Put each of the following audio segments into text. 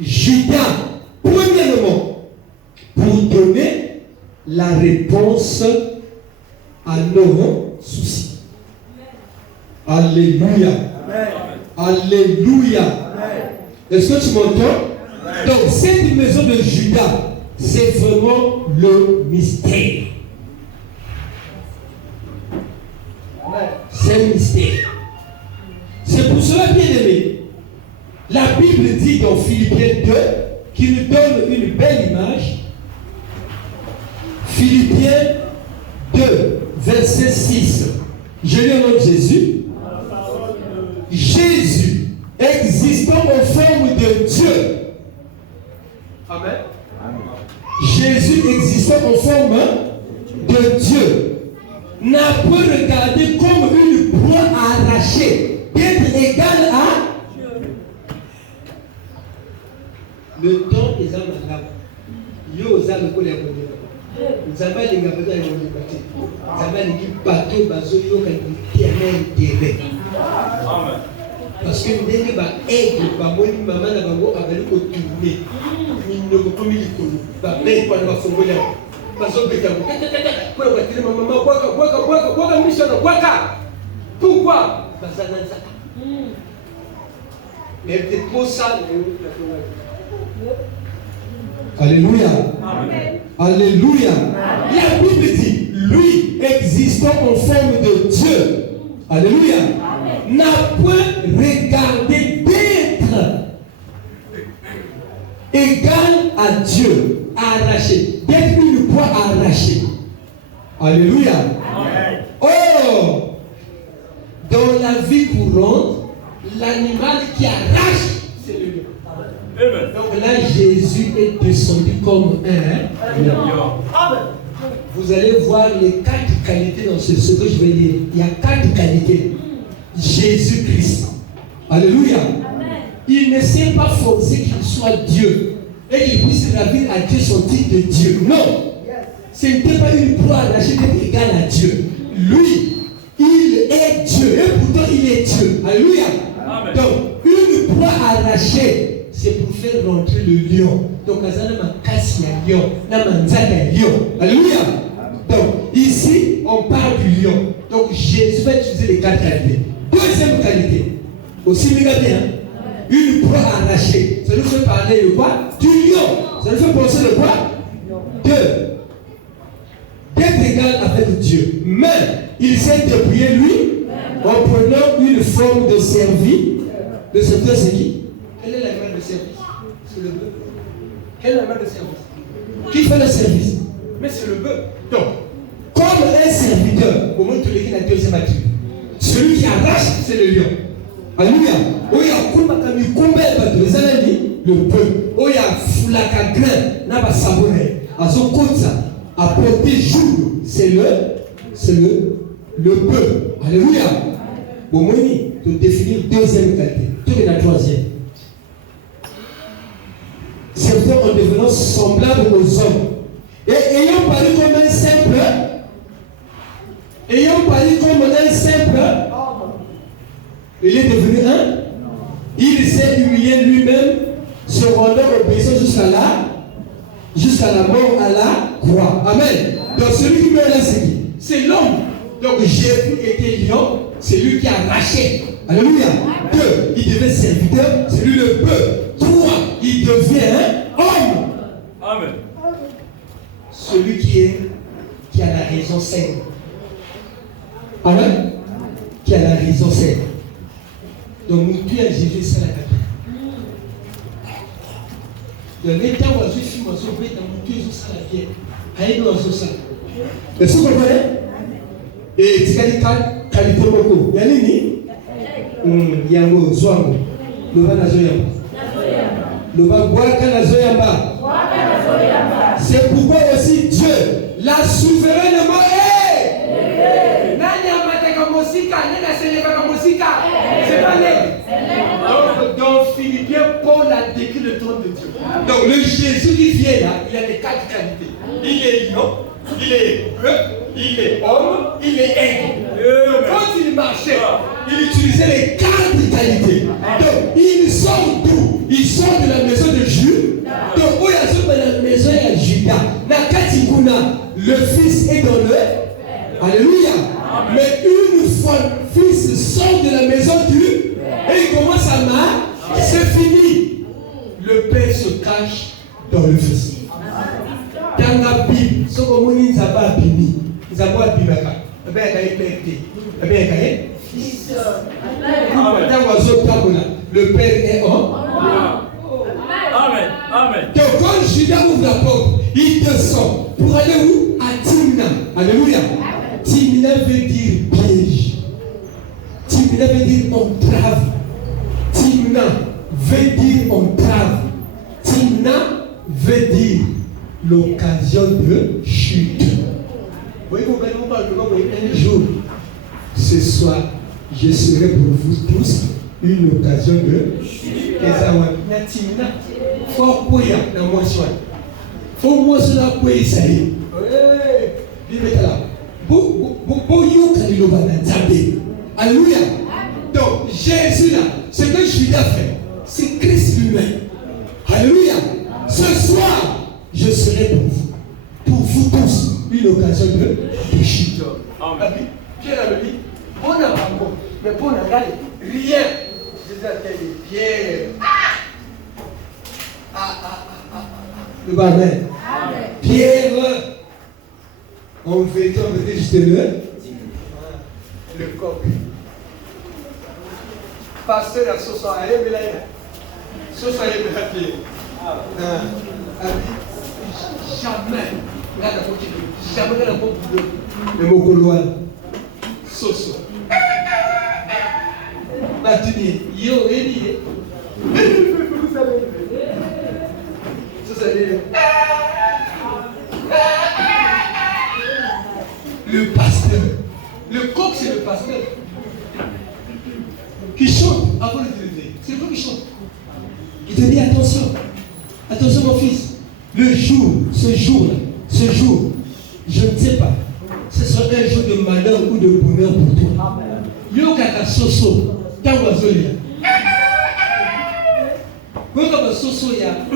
Judas, premièrement, pour donner la réponse à nos soucis. Alléluia. Amen. Alléluia. Amen. Est-ce que tu m'entends? Donc, cette maison de Judas, c'est vraiment le mystère. C'est un mystère. C'est pour cela, bien aimé, la Bible dit dans Philippiens 2 qu'il nous donne une belle image. Philippiens 2, verset 6. Je lis au nom de Jésus. Jésus, existant en forme de Dieu. Amen. Jésus, existant en forme de Dieu, n'a pas regardé comme une proie arrachée, d'être égal à Dieu. Le temps des âmes à l'âme. Yo aux âmes qu'on les connaît. Zama les gars les bâtis. Zama les bateaux bateaux yo quand intérêt. Amen. Parce que ndenge ba aigle ba moni maman na bango abali ko tourner. Ni ne ko mi likolo. Ba ben kwa na fongola. Bazo beta ko kwa kwa tile maman kwa mission kwa. Pourquoi? Parce que ça. Mais c'est pour ça Alléluia. Amen. Alléluia. La Bible dit, lui existant en forme de Dieu, Alléluia, n'a point regardé d'être égal à Dieu, arraché, d'être une proie arrachée. Alléluia. Amen. Or, dans la vie courante, l'animal qui arrache, c'est le lion. Amen. Donc là, Jésus est descendu comme un lion. Vous allez voir les 4 qualités dans ce que je vais lire. Il y a 4 qualités. Jésus-Christ. Alléluia. Amen. Il ne s'est pas forcé qu'il soit Dieu et qu'il puisse ravir à Dieu son titre de Dieu. Non. Ce n'était pas une proie arrachée d'être égal à Dieu. Lui, il est Dieu et pourtant il est Dieu. Alléluia. Amen. Donc, une proie arrachée, c'est pour faire rentrer le lion. Donc, lion. Alléluia. Donc, ici, on parle du lion. Donc, Jésus va utiliser les 4 qualités. Deuxième qualité, aussi bien, une proie arrachée. Ça nous fait parler de quoi? Du lion. Ça nous fait penser de quoi? D'être égal avec Dieu. Mais, il s'est dépouillé, lui, en prenant une forme de service. Le serviteur, c'est qui? Quel est l'animal de service? C'est le bœuf. Quel est l'animal de service? Qui fait le service? Mais c'est le bœuf. Donc, comme un serviteur, au moins tu l'écris la deuxième attribut. Celui qui arrache, c'est le lion. Alléluia. Oya kumakami kombe les années le bœuf. Oya fulaka grain n'a pas savonné. Azo kotsa apporter jour, c'est le bœuf. Alléluia. Au moins de définir deuxième qualité. Tout est la troisième. Certains en devenant semblables aux hommes. Et ayant parlé comme un simple, il est devenu un. Il s'est humilié lui-même, se rendant obéissant jusqu'à la mort à la croix. Amen. Donc celui qui meurt là, c'est qui? C'est l'homme. Donc Jésus était lion, c'est lui qui a arraché. Alléluia. 2, il devait serviteur, c'est lui le bœuf. 3, il devient homme. Amen. Celui qui a la raison saine. Amen. Qui a la raison saine. Donc nous tu as Jésus ça la carte. Donc l'état où je suis moi sauvé dans mon Dieu ça la pierre. Aïe nous en ça. Est-ce que vous comprenez? Et tu as dit qualité beaucoup. Il y a nini? Yango zwango. Loba na zoyamba. Loba boaka na zoyamba. C'est pourquoi aussi Dieu l'a souverainement est. Nani amateka musika, nani aseleka musika. C'est pas lui. Donc dans Philippiens, Paul a décrit le trône de Dieu. Donc le Jésus qui vient là, il a les 4 qualités. Il est lion, il est bœuf, il est homme, il est aigle. Quand il marchait, il utilisait les 4 qualités. Donc il sort d'où? Il sort de la maison de fils est dans le... Alléluia. Mais une fois le fils sort de la maison du... Et il commence à marcher, c'est fini. Le père se cache dans le fils. Dans la Bible, ce qu'on dit, ils n'ont pas abîmé. Ils n'ont pas abîmé. Ils n'ont pas abîmé. Le père est en... Amen. Amen. Donc quand Judas ouvre la porte, il descend pour aller où? À Timna. Alléluia. Timna veut dire piège. Timna veut dire entrave. Timna veut dire entrave. Timna veut dire l'occasion de chute. Vous voyez, un jour, ce soir, je serai pour vous tous une occasion de chute. Faut courir dans mon soin. Faut moi cela courir ça y est. Alléluia. Donc Jésus là, ce que Judas fait, c'est Christ lui-même. Alléluia. Ce soir, je serai pour vous tous, une occasion de chute. Pierre a dit, on n'a pas bon, mais pour n'a rien. Pierre. Le Amen. Pierre, on veut juste le coq. Pasteur à ce soir, elle est là. Ce soir, elle est là. Jamais. Jamais la porte de mon couloir. Soso. Matini, yo, Eddie. Vous savez. Le pasteur. Le coq, c'est le pasteur. Qui chante avant de te lever. C'est le coq qui chante. Il te dit attention. Attention, mon fils. Le jour, ce jour-là, je ne sais pas. Ce sera un jour de malheur ou de bonheur pour toi. Yo kaka soso, tango azolia. Yo kaka soso ya.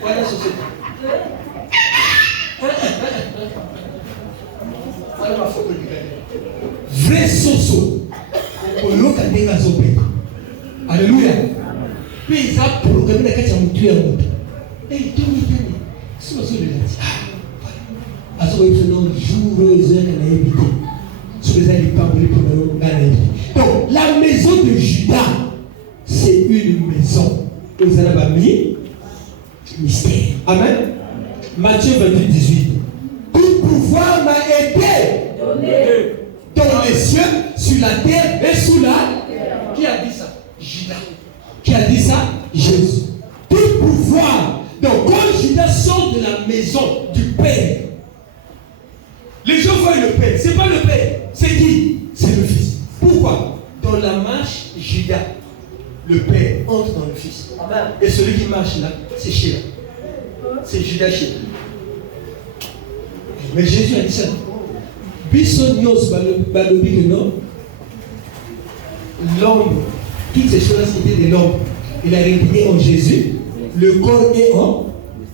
Voilà soso. Voilà ma photo du gars. Vrai soso. Yo kaka zope. Alléluia. Puis ils ont programmé la carte à mutu ya moto. Eh, toni. Si vous avez dit, à ce moment jour les heures qu'on a évité. Ce que vous avez pas voulu pour nous gagner. Donc, la maison de Judas, c'est une maison. Vous avez pas mis mystère. Amen. Matthieu 28, 18. Tout pouvoir m'a été donné dans les cieux, sur la terre et sous la terre. Qui a dit ça? Judas. Qui a dit ça? Jésus. Tout pouvoir. Donc, quand Judas sort de la maison du Père, les gens voient le Père. Ce n'est pas le Père. C'est qui? C'est le Fils. Pourquoi? Dans la marche, Judas, le Père entre dans le Fils. Amen. Et celui qui marche là, c'est Sheila. C'est Judas Sheila. Mais Jésus a dit ça. Bissonios balobi que non. L'homme, toutes ces choses étaient de l'homme. Il a répété en Jésus. Le corps est en,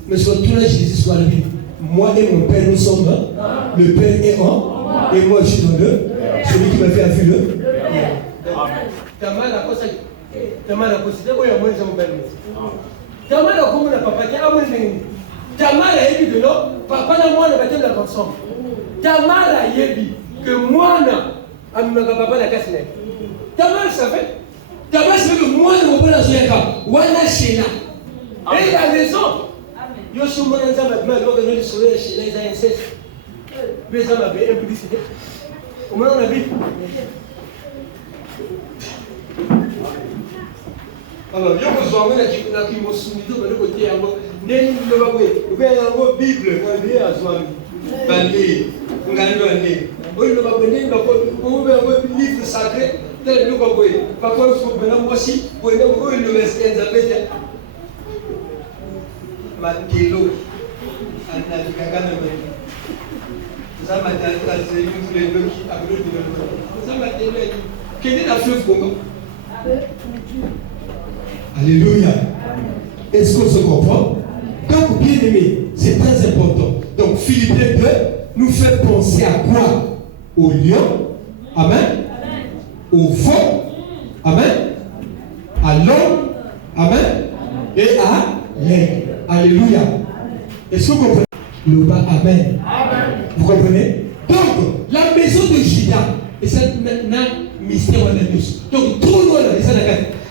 mais surtout là, Jésus soit lui. Moi et mon Père, nous sommes un. Le Père est en, et moi je suis dans le. Celui qui m'a fait vu le. T'as mal à quoi ça? T'as mal à quoi ça? T'as mal à quoi ça? T'as mal à quoi ça? Papa, t'as mal à Yebi de l'eau. Papa, n'a moi, le baptême de la conscience. T'as mal à Yebi que moi, n'a, papa, la casse. T'as mal, ça fait. T'as mal, ça fait que moi, ne m'en pas la soyaka. Wana Sheila. Et il a raison. Yo suis mon ensemble avec moi, l'organisation du soleil chez les ANSS. Mais ça m'avait implicité. Au moins on a vu. Alors, il y a besoin de qui m'a soumis de l'autre côté. Il y a une Bible, il y a un livre, un livre sacré. Tel nous avons parfois il faut maintenant aussi pour le rester Matelo, Anna quel est la fleuve Congo? Alléluia. Est-ce qu'on se comprend? Donc Donc, bien aimé, c'est très important. Donc, Philippiens 2 nous fait penser à quoi? Au lion, amen, au faux, amen, à l'homme, amen, et à l'aigle. Alléluia. Est-ce que vous comprenez? Le bas, amen. Vous comprenez? Donc, la maison de Judas, et ça n'a mystère en la. Donc, trop loin là, ça n'a.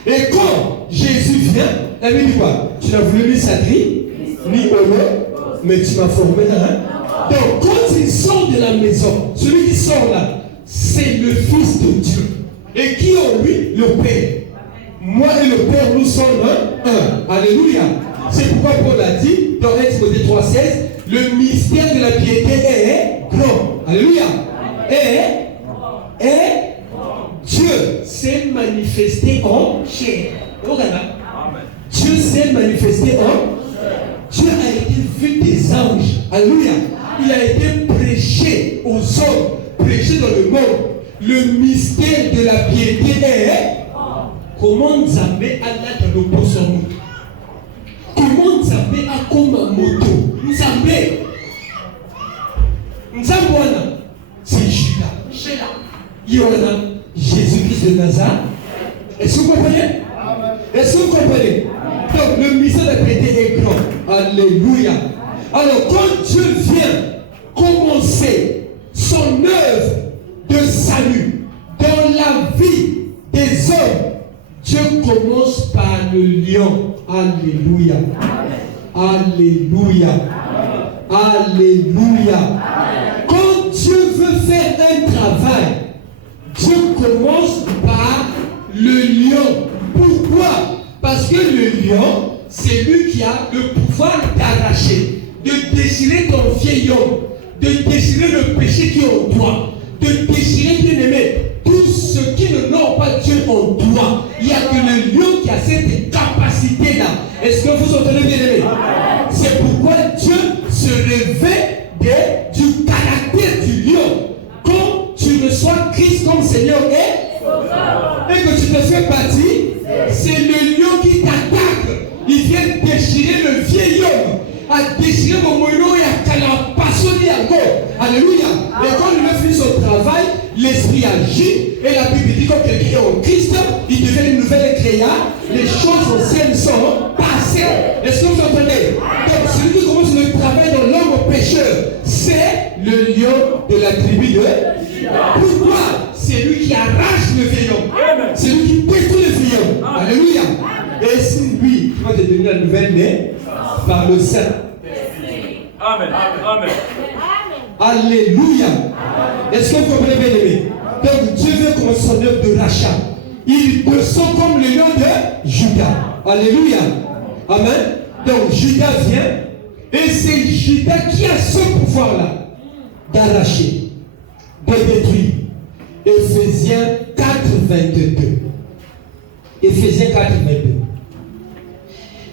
Et quand Jésus vient, la Bible dit quoi? Tu n'as voulu ni sacrer, ni honneur, mais tu m'as formé un. Donc, quand il sort de la maison, celui qui sort là, c'est le Fils de Dieu. Et qui en lui? Le Père. Moi et le Père, nous sommes un. Alléluia. C'est pourquoi Paul a dit, dans 1 Timothée 3,16, le mystère de la piété est grand. Alléluia. Et Dieu s'est manifesté en chair. Dieu s'est manifesté en. Dieu a été vu des anges. Alléluia. Il a été prêché aux hommes, prêché dans le monde. Le mystère de la piété est. Comment Nzambé a la dans nos nous? Comment Nzambé a comme un moto? Nzambé. Nzambouana. C'est Judas. Il y en a Jésus-Christ de Nazareth. Est-ce que vous comprenez? Est-ce que vous comprenez? Donc le mystère de la piété est grand. Alléluia. Alors quand Dieu vient commencer son œuvre de salut dans la vie des hommes, Dieu commence par le lion. Alléluia. Alléluia. Alléluia. Quand Dieu veut faire un travail, Dieu commence par le lion. Pourquoi? Parce que le lion, c'est lui qui a le pouvoir d'arracher, de déchirer ton vieil homme, de déchirer le péché qui est en toi, de déchirer, bien aimé, tout ce qui ne n'ont pas Dieu en toi. Il n'y a que le lion qui a cette capacité-là. Est-ce que vous entendez, bien aimé? C'est pourquoi Dieu se révèle du caractère du lion. Quand tu reçois Christ comme Seigneur et que tu te fais bâtir, c'est le lion qui t'attaque. Il vient déchirer le vieil homme, à déchirer mon moïno et à calapasser encore. Alléluia. Et quand il veut finir son travail, l'esprit agit. Et la Bible dit que quelqu'un est en Christ, il devient une nouvelle créature. Les choses anciennes sont passées. Est-ce que vous entendez? Donc celui qui commence le travail dans l'homme pécheur, c'est le lion de la tribu de Judas. Pourquoi? C'est lui qui arrache le vieil homme. C'est lui qui détruit le vieil homme. Alléluia. Et c'est lui qui va te donner la nouvelle née par le Saint. Amen. Amen. Alléluia. Est-ce que vous comprenez, bien aimé? Donc Dieu veut commencer son œuvre de rachat. Il descend comme le lion de Judas. Alléluia. Amen. Donc Judas vient. Et c'est Judas qui a ce pouvoir-là d'arracher, de détruire. Éphésiens 4, 22. Éphésiens 4, 22.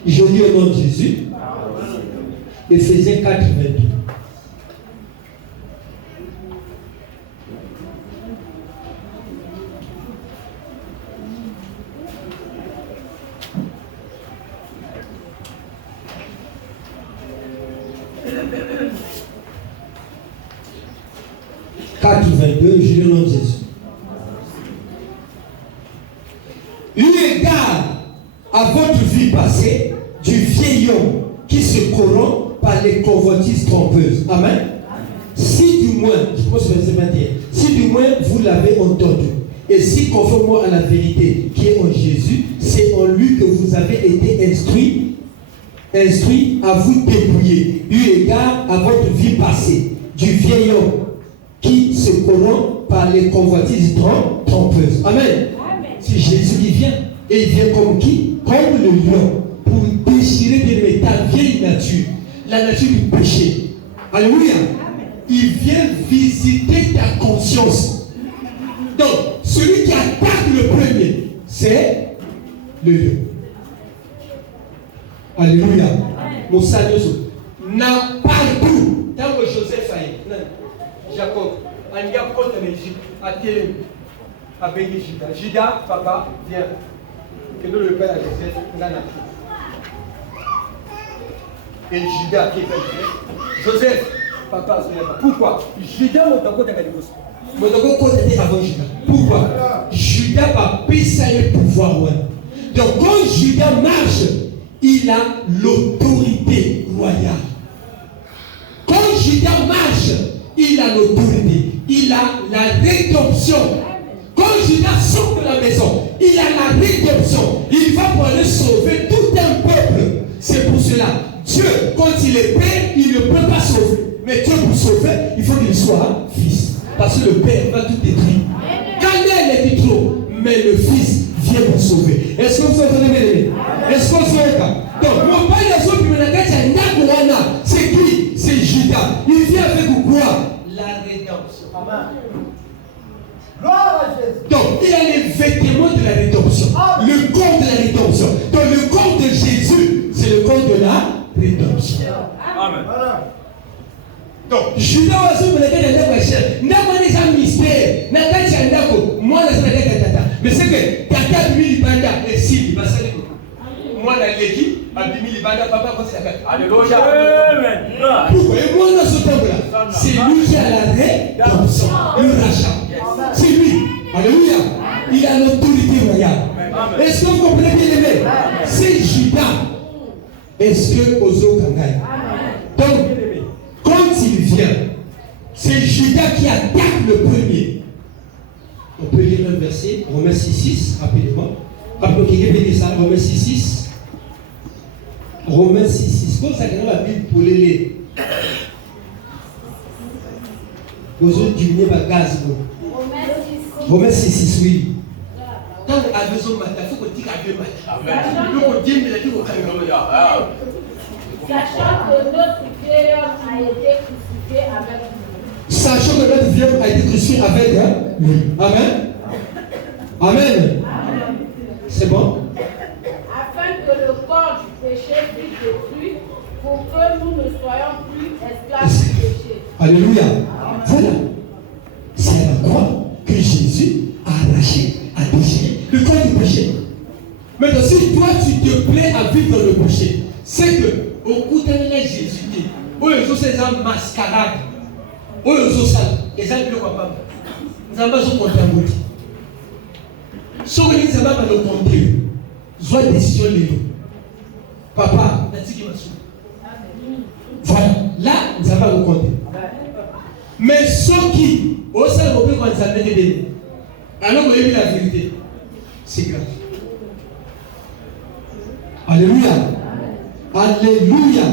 Je lis au nom de Jésus. Éphésiens 4, 22. Je lis au nom de Jésus. Eu égard à votre vie passée du vieil homme qui se corrompt par les convoitises trompeuses. Amen. Si du moins, je pense que c'est maintenant, si du moins vous l'avez entendu, et si conformément à la vérité qui est en Jésus, c'est en lui que vous avez été instruit à vous débrouiller, eu égard à votre vie passée du vieil homme qui se corrompt par les convoitises trompeuses. Amen. C'est Jésus qui vient. Et il vient comme qui? Comme le lion. Pour déchirer de ta vieille nature. La nature du péché. Alléluia. Il vient visiter ta conscience. Donc, celui qui attaque le premier, c'est le lion. Alléluia. Mon Seigneur n'a pas tout. Tant que Joseph a été. Jacob, il y a contre l'Égypte, à Télém, à Béni-Judas. Judas, papa, viens. Que nous le père a laissé, Et Judas qui est fait Joseph, papa, pourquoi Judas m'a encore dans Pourquoi Judas va payer le pouvoir. Donc quand Judas marche, il a l'autorité royale. Quand Judas marche, il a l'autorité. Il a la rédemption. Quand Judas sort de la maison, il a la rédemption. Il va pour aller sauver tout un peuple. C'est pour cela, Dieu, quand il est père, il ne peut pas sauver. Mais Dieu, pour sauver, il faut qu'il soit fils. Parce que le père va tout détruire. Quand elle est trop, mais le fils vient pour sauver. Est-ce que vous entendez? Est-ce qu'on se fait? Donc, mon père, les autres, c'est qui? C'est Judas. Il vient avec quoi? La rédemption. Donc, il a les vêtements de la rédemption. Le corps de la rédemption. Donc, le corps de Jésus, c'est le corps de la rédemption. Amen. Donc, Judas va se faire un mystère. Moi, mais c'est que Tata Bimi Libanda est si moi, l'équipe, Bimi Libanda, papa, quand c'est la Alléluia. pourquoi? Et moi, dans ce temple-là, c'est lui qui a la rédemption, le rachat. C'est lui. Alléluia. Il a l'autorité royale. Est-ce que vous comprenez bien, les mecs? C'est Judas. Est-ce que Ozo Kangai? Donc, quand il vient, c'est Judas qui attaque le premier. On peut lire un verset, Romains 6,6, rapidement. Rappelez-vous qu'il y a ça, Romains 6,6. Romains 6,6. Comme ça, dans la Bible pour les lire. Vous autres, diminuez votre gaz. Romains 6,6, oui. Quand vous avez besoin de matin, il faut qu'on dise à Dieu matin. Il faut qu'on dise à Dieu matin. Sachant que notre vieil homme a été crucifié avec lui. Sachant que notre vieil homme a été crucifié avec lui. Amen. Amen. C'est bon? Afin que le corps du péché fût détruit, pour que nous ne soyons plus esclaves du péché. Alléluia. Voilà. C'est à la croix que Jésus a arraché, a déchiré le corps du péché. Maintenant, si toi tu te plais à vivre dans le péché, c'est que au coup de Jésus dit, oh, les gens, c'est des mascarades. Oh, les gens, les gens, ils ne croient pas. Nous avons besoin de compter à moitié. Si on dit que ça va pas nous compter, soit décision de nous. Papa, on a dit qu'il m'a sauvé. Voilà, là, nous avons pas nous compter. Mais ceux qui, au sein de quand ils avaient des délais, alors vous avez vu la vérité, c'est grave. Alléluia. Alléluia.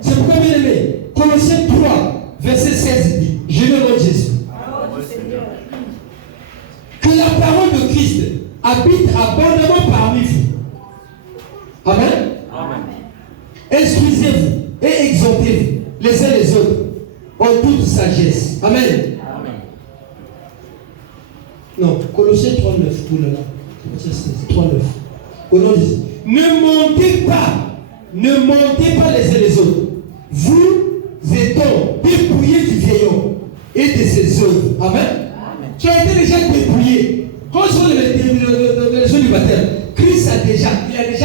C'est pourquoi, bien aimé, Colossiens 3, verset 16 dit, je le nom de Jésus. Que la parole de Christ habite abondamment parmi vous. Amen. Amen. Instruisez-vous et exhortez-vous les uns les autres en toute sagesse. Amen. Amen. Non, Colossiens 3.9 pour le là. 3.9. Au nom de Jésus. Ne montez pas les uns les autres. Vous étant dépouillés du vieil homme et de ses œuvres. Amen. Amen. Tu as été déjà dépouillé. Quand on se le jour du baptême, Christ a déjà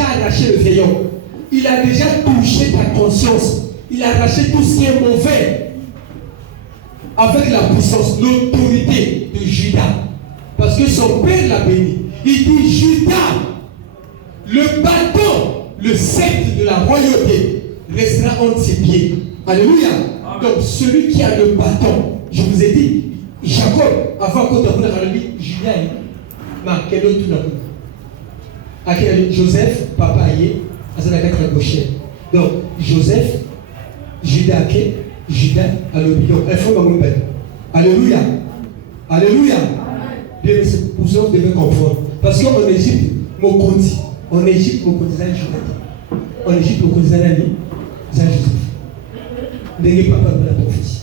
arraché le vieil homme. Il a déjà touché ta conscience. Il a arraché tout ce qui est mauvais. Avec la puissance, l'autorité de Judas. Parce que son père l'a béni. Il dit Judas, le bâton, le sceptre de la royauté restera entre ses pieds. Alléluia. Donc celui qui a le bâton, je vous ai dit, Jacob, avant qu'on t'en a dit, Judas, quel autre tout Joseph, papa aïe, à gauche. Donc Joseph, Judas, Judas, donc il faut me faire. Alléluia. Alléluia. Bien, c'est pour ça que vous devez comprendre. Parce qu'en Égypte, mon compte. En Égypte, mon compte, c'est Jonathan. En Égypte, mon compte, c'est Joseph. N'ayez pas peur de la prophétie.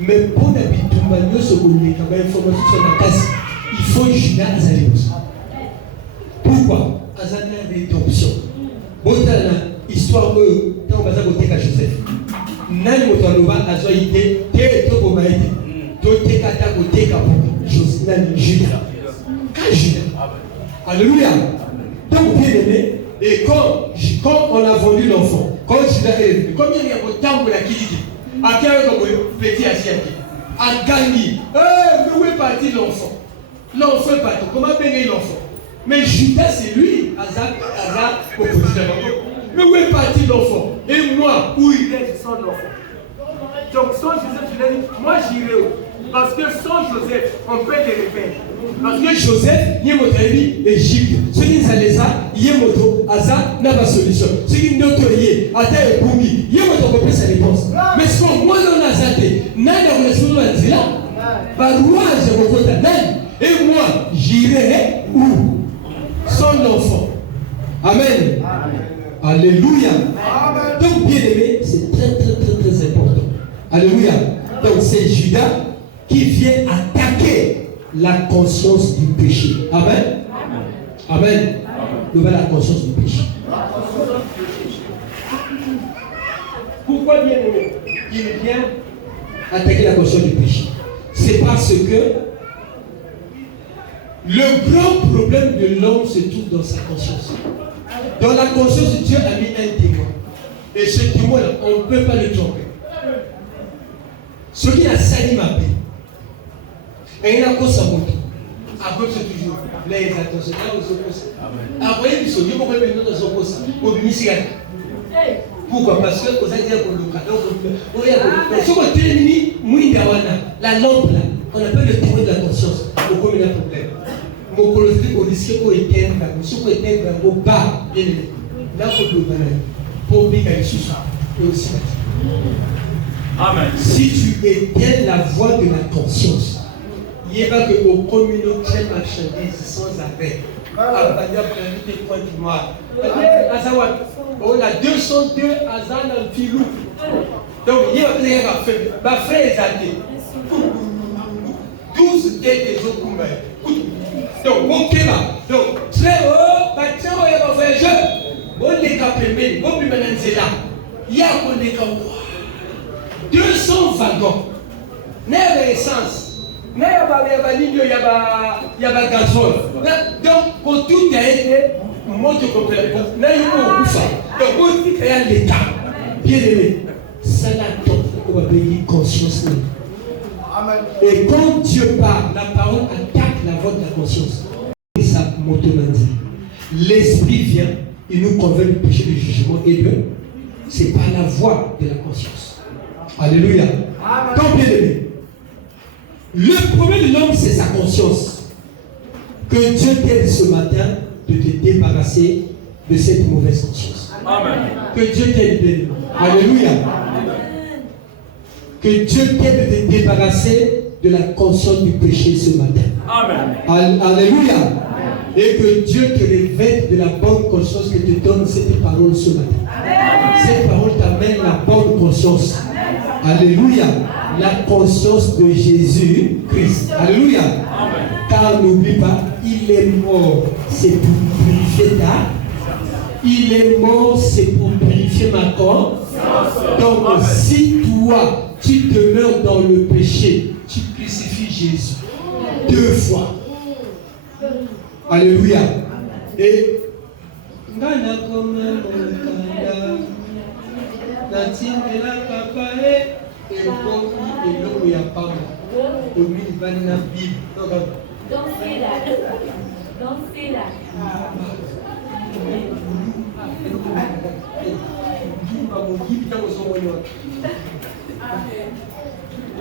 Mais pour l'habitude, nous sommes information sur la casse. Il faut Judas Azalios. Pourquoi? Azana rédemption. Bon, histoire que quand on va voter à Joseph. Nani motanova azo idée te to bomaite. To te kata ko te kapo. Judas. Quand Judas. Alléluia. Donc bien aimé, Et quand on a vendu l'enfant, quand Judas est venu, combien il y a de temps pour la Kiliki? À quel petit assiette? À Gagny. Mais où est parti l'enfant? L'enfant est parti. Comment bénir l'enfant? Mais Judas, c'est lui. Hazard, mais où est parti l'enfant? Et moi, où il est sans l'enfant? Donc sans Joseph, je l'ai dit, moi j'irai où? Parce que sans Joseph, on peut les repérer. Parce que Joseph, il y a mon ami Égypte. Ce qui nous a laissé, il y a mon Hazard, n'a pas de solution. Ce qui nous a laissé, Ata et Boumi, il y a mon compris sa réponse. Mais ce qu'on moi, on a zaté, n'a pas de relation à dire. Par roi, je me compte à et moi, j'irai où? Sans l'enfant. Amen. Alléluia. Donc, bien aimé, c'est très important. Alléluia. Donc, c'est Judas qui vient attaquer la conscience du péché. Amen. Amen. La conscience du péché. Pourquoi bien aimé? Il vient attaquer la conscience du péché. C'est parce que le grand problème de l'homme se trouve dans sa conscience. Dans la conscience, Dieu a mis un témoin. Et ce témoin-là, on ne peut pas le tromper. Ce qui a sali ma paix. Et il a cause sa moto. Après, c'est toujours les attentions. Après, ils sont venus pour mettre dans son poste. Pour venir. Pourquoi? Parce que vous avez dit la lampe là, on appelle le témoin de la conscience. Pourquoi il y a un problème? Mon collègue au risque pour éteindre, pour éteindre au bas, bien aimé. Là, il faut le banal. Pour obliger à y souffrir. Et aussi. Amen. Si tu éteins la voix de la conscience, il n'y a pas que aux communautés marchandises sans arrêt. On a 202 hasards dans le filou. Donc, il y a un frère, ma frère est allé. 12 têtes des autres combats. Donc, ok là. Donc, très haut, très haut, il y a un frère jeune. On est capé, on est là. Il y a un 200 wagons. Il y a essence. Il y a gazole. Donc, quand tout a été monté complet, donc, il y a l'État. Bien aimé. Ça n'a pas de conscience. Et quand Dieu parle, la parole attaque la voix de la conscience. Et ça, l'esprit vient, il nous convainc du péché, du jugement et de. C'est par la voix de la conscience. Alléluia. Donc, bien aimé. Le problème de l'homme, c'est sa conscience. Que Dieu t'aide ce matin de te débarrasser de cette mauvaise conscience. Amen. Que Dieu t'aide bien. Alléluia. Que Dieu t'aide de te débarrasser de la conscience du péché ce matin. Amen. Alléluia. Et que Dieu te révèle de la bonne conscience que te donne cette parole ce matin. Amen. Cette parole t'amène la bonne conscience. Amen. Alléluia. La conscience de Jésus-Christ. Alléluia. Amen. Car n'oublie pas, il est mort, c'est pour purifier ta. Il est mort, c'est pour purifier ma conscience. Donc, amen. Si toi, tu demeures dans le péché, tu crucifies Jésus 2 fois. Alléluia. Et dansez là. Dansez là.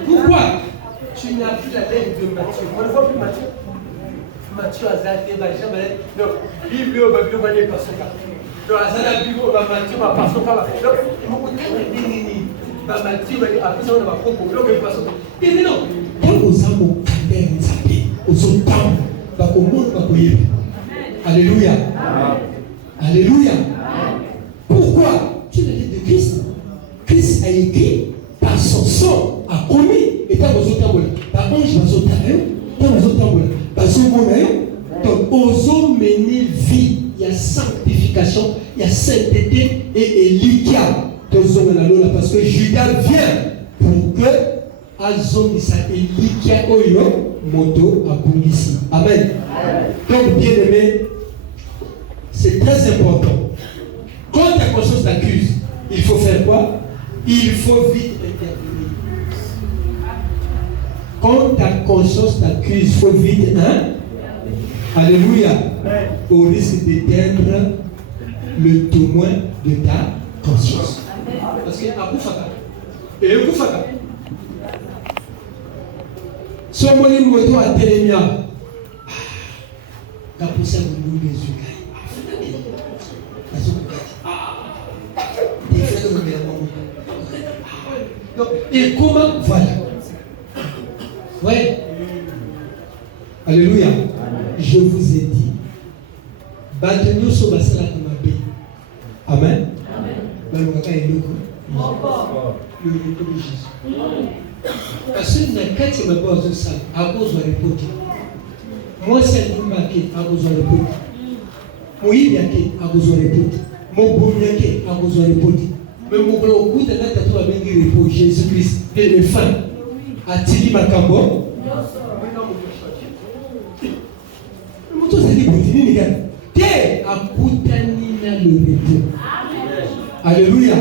Pourquoi tu n'as plus la lettre de Matthieu? On ne voit plus Matthieu. Matthieu a zaté, donc, Bible, Bible, pas son cas. Donc, à la Bible, Matthieu, pas son cas. Donc, Matthieu, après ça, on va propos. Donc, pas son cas. Et non, quand vous avez au cadre, aux autres, au monde, alléluia. Alléluia. Pourquoi? Tu es le de Christ. Christ a écrit par son sang, a commis, et par vos autres, par ange, par vos autres, donc, aux hommes menés vie, il y a sanctification, il y a sainteté et élikia. Parce que Judas vient pour que Azomisa élikia oyo moto abunisi. Amen. Donc, bien aimé, c'est très important il faut vite intervenir. Quand ta conscience t'accuse, il faut vite, hein? Alléluia. Au risque d'éteindre le témoin de ta conscience. Parce que à Koufaka, et Koufaka, si on m'a moto à Télémia, la poussée de nous les yeux. Et comment voilà? Ouais. Alléluia. Je vous ai dit, battez-nous sur la salle de ma paix. Amen. Amen. Le repos de Jésus. Parce que dans 4 ma base de salle, à cause de repos. Moi, c'est un marqué à cause de repos. Moi, il y a à cause de repos. Mon bon yake à cause de repos. Mais mon gros coup de la tête à repos, Jésus-Christ, et les femmes, à Tili Makambo. Tout ce qui est petit, les gars. T'es à Poutanina le repos. Alléluia.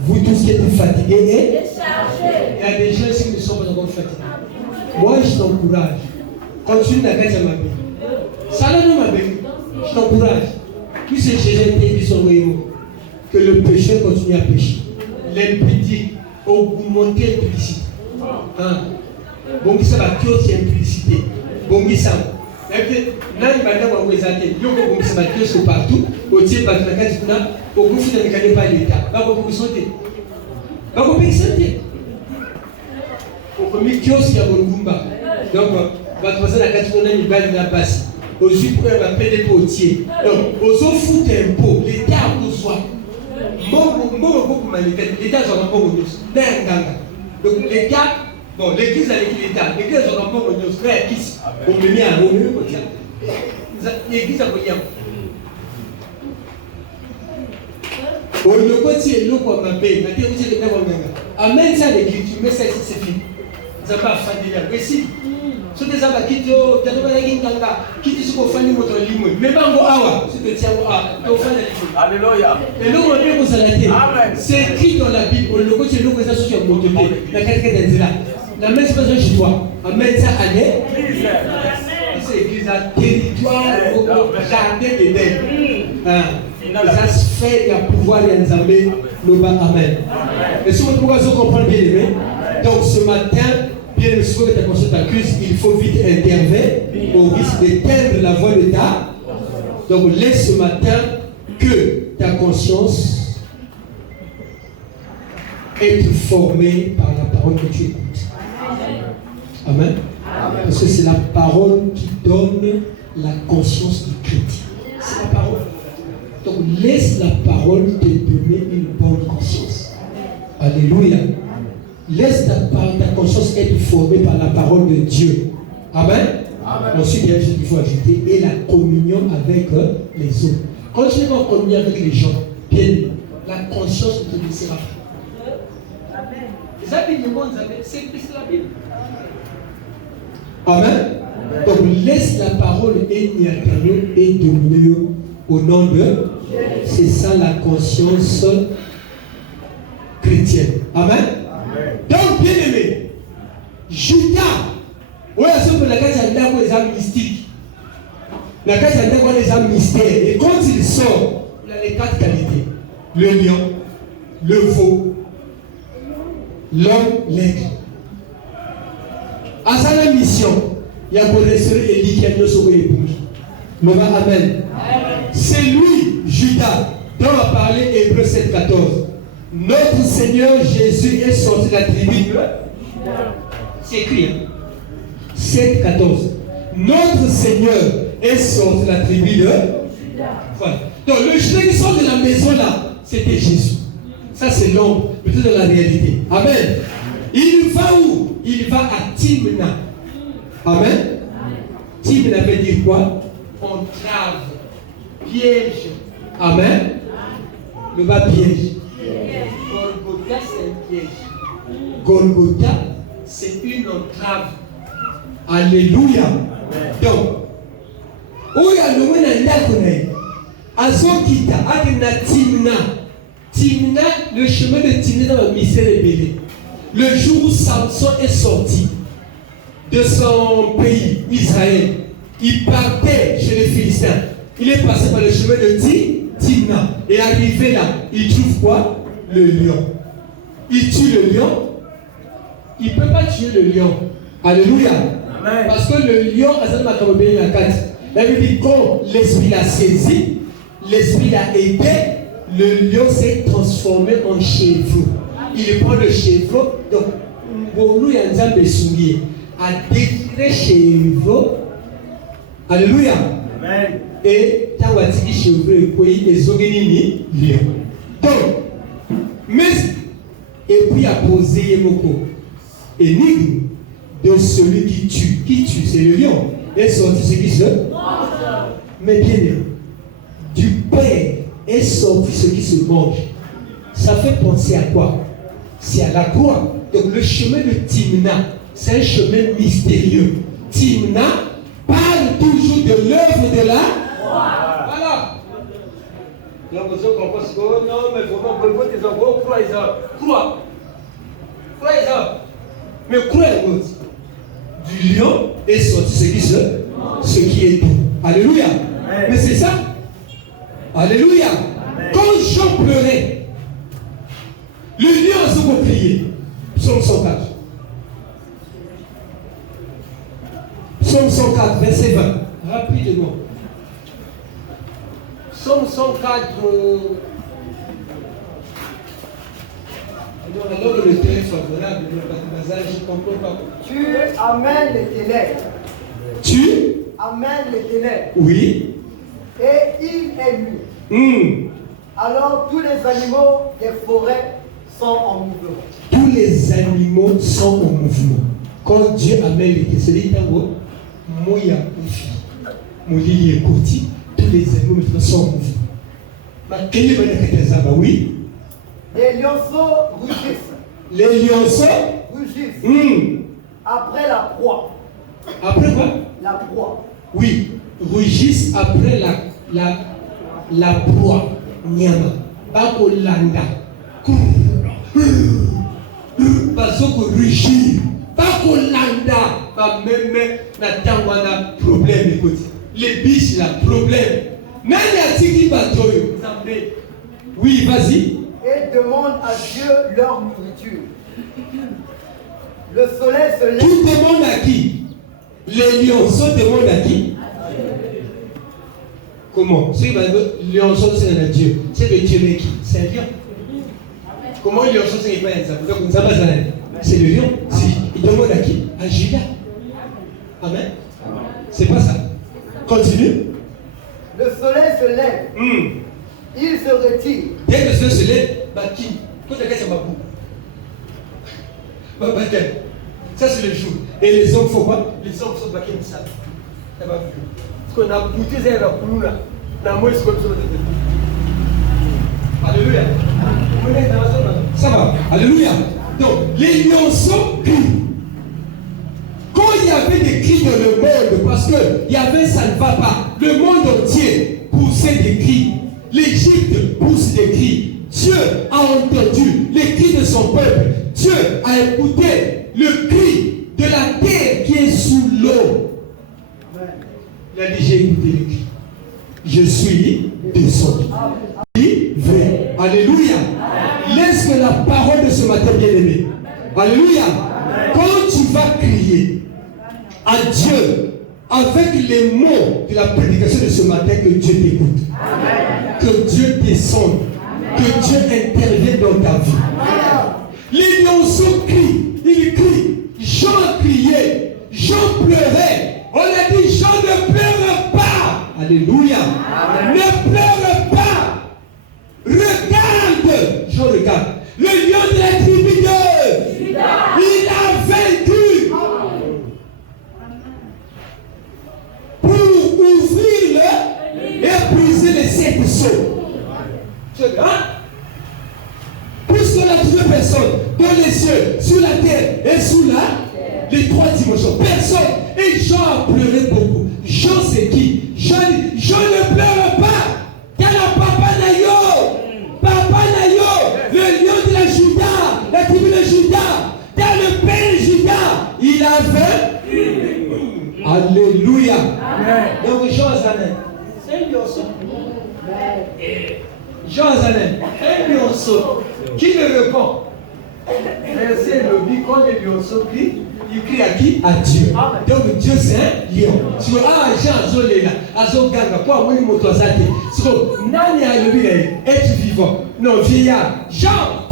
Vous tous qui êtes fatigués et il y a des gens ici qui ne sont pas encore fatigués. Moi, je t'encourage. Continue la grâce à ma vie. Ça là, ma vie. Je t'encourage. Puisque Jésus t'a dit son royaume, que le pécheur continue à pécher. L'impudique, augmenter l'impudicité. Bon, ça va tuer l'impudicité. Bon, ça va. Et puis, là, il va y avoir des athées. Il y a des athées partout. Au tiers, par la carte, au bout de la carte, pas l'État. Va vous santé. Va vous payer santé. Au premier kiosque, il y a un Gumba. Donc, va passer la carte, on a une balle de la basse. Aux yeux, on va payer des potiers. Donc, aux autres, foutent un pot. L'État a besoin. Moi, l'État, j'en ai pas besoin. Donc, les gars, bon, l'église avec l'État, l'église, j'en ai pas besoin. Frère, qui on me met à l'honneur, l'église a besoin. On ne peut pas l'eau pour ma paix. Amène ça l'église, tu mets ça ici, c'est fini. Ça va faire des liens. Mais si, ce que ça va quitter, tu as demandé quitter ce qu'on fait notre limon. Mais pas en awa, ce que tu as au fin de l'limon. Alléluia. Et l'eau, on vient vous arrêter. C'est écrit dans la Bible. On le côté l'eau, ça sur le côté. La quatrième d'Indira. La même chose chez toi. Amène ça à l'église. C'est l'église à territoire, au jardin d'Éden. La sphère, il y a pouvoir, il y a des armées. Amen. Et si vous comprenez bien aimé, donc ce matin, bien aimé, si vous êtes conscient t'accuse, il faut vite intervenir au risque d'éteindre la voix de ta. Donc laisse ce matin que ta conscience être formée par la parole que tu écoutes. Amen. Parce que c'est la parole qui donne la conscience du chrétien. C'est la parole. Donc laisse la parole te donner une bonne conscience. Alléluia. Laisse ta conscience être formée par la parole de Dieu. Amen. Ensuite, il y a quelque chose qu'il faut ajouter, et la communion avec les autres. Quand tu vas communier avec les gens, bien, la conscience ne te laissera pas. Les habits du monde, c'est la Bible. Amen. Donc laisse la parole et dominer au nom de. C'est ça la conscience chrétienne. Amen. Donc bien aimé, Judas, oui, c'est la case à des âmes mystiques. La case à des âmes mystères. Et quand il sort, il a les 4 qualités: le lion, le veau, l'homme, l'aigle. À sa mission, il y a pour restaurer Élie qui a mis sauvé les bougies. Amen. C'est lui, Judas, dont a parlé Hébreux 7,14. Notre Seigneur Jésus est sorti de la tribu. C'est écrit. 7,14. Notre Seigneur est sorti de la tribu de. Voilà. Donc le Judas qui sort de la maison là, c'était Jésus. Ça c'est l'ombre, plutôt de la réalité. Amen. Il va où? Il va à Timna. Amen. Timna veut dire quoi? Entrave, piège. Amen. Le bas piège. Golgotha, c'est un piège. Golgotha, c'est une entrave. Alléluia. Donc, où il y a le monde à Azokita, à Timna. Timna, le chemin de Timna dans le mystère révélé. Le jour où Samson est sorti de son pays, Israël, il partait chez les Philistins. Il est passé par le chemin de Timna. Et arrivé là, il trouve quoi? Le lion. Il tue le lion. Il ne peut pas tuer le lion. Alléluia. Amen. Parce que le lion, il dit quand l'esprit l'a saisi, l'esprit l'a aidé, le lion s'est transformé en chevreau. Il prend le chevreau, donc Ngolu Yanzam Besoulier a détiré chevreau. Alléluia. Amen. Et Tawatiki chevreau et puis les Ogenini lion. Donc, mais et puis a posé Yemoko. Énigme de celui qui tue. Qui tue? C'est le lion. Et sorti ce qui se mange. Mais bien aimé, du Père est sorti ce qui se mange. Ça fait penser à quoi? C'est à la croix. Donc le chemin de Timna, c'est un chemin mystérieux. Timna parle toujours de l'œuvre de la croix. Voilà. Donc vous comprenez que non, mais vraiment, vous tes enfants, croix. Mais croix est autre. Du lion est sorti ce qui est doux. Alléluia. Amen. Mais c'est ça. Alléluia. Amen. Quand Jean pleurait, le lion a souvent crié. Psaume 104. Psaume 104, verset 20. Rapidement. Psaume 104. Alors que le terrain est favorable, je ne comprends pas. Tu amènes les ténèbres. Tu amènes les ténèbres. Oui. Et il est nuit. Alors tous les animaux des forêts sont en mouvement. Tous les animaux sont en mouvement. Quand Dieu amène les ténèbres, Moya Koufi, Mouli Kouti, tous les animaux sont en mouvement. Oui. Les lionceaux rugissent. Les lionceaux rugissent. Après la proie. Après quoi? La proie. Oui, rugissent après la proie. Nyama. Bako landa. Bazoko rugir. Bako landa. Ba même na tangwana problème écoute. Les biches là problème. Même la tiki batoyo. Oui, vas-y. Et demandent à Dieu leur nourriture. Le soleil se lève. Qui demande à qui? Les lionceaux demandent à qui? Comment? C'est les lionceaux c'est à Dieu. C'est le Dieu mais qui? C'est un lion. Comment les lionceaux c'est pas un ça? C'est le lion. Il demande à qui? À Judas. Amen. C'est pas ça. Continue. Le soleil se lève. Il se retire. Dès que le soleil se lève, qui? Quand tu as c'est ma boue. Ça c'est le jour. Et les hommes font quoi? Les hommes sont baqués de ça. Ça va plus. Parce qu'on a goûté ça là. Alléluia. Ça va. Alléluia. Donc, les lionceaux crient. Quand il y avait des cris dans le monde, parce qu'il y avait ça ne va pas, le monde entier poussait des cris. L'Égypte pousse des cris. Dieu a entendu les cris de son peuple. Dieu a écouté le cri de la terre qui est sous l'eau. Il a dit, j'ai écouté les cris. Je suis descendu. Vrai. Alléluia. Laisse que la parole de ce matin bien aimé. Alléluia. Quand tu vas crier à Dieu avec les mots de la prédication de ce matin, que Dieu t'écoute. Que Dieu descende. Que Dieu intervienne dans ta vie. Les lionceaux crient. Ils crient. Jean criait. Jean pleurait. On a dit Jean ne pleure pas. Alléluia. Ne pleure pas. Regarde. Jean regarde. Le lion de la tribu de Juda. Il a vaincu. Pour ouvrir et briser les sept sceaux. Puisqu'on a trouvé personne dans les cieux, sur la terre et sous les trois dimensions. Personne. Et Jean a pleuré beaucoup. Jean c'est qui? Jean ne pleure pas. Car papa nayo. Papa nayo. Alléluia. Amen. Donc Jean Azanen, c'est un lionceau. Jean Azanen, un lionceau. Qui le répond? Verset le dit quand le lionceau crie, il crie à qui? À Dieu. Donc Dieu c'est un lion. Si vous avez Jean Azolela, Azoganga, pour avoir une moto à sa tête. Si vous n'avez pas le être vivant. Non, vieillard. Jean,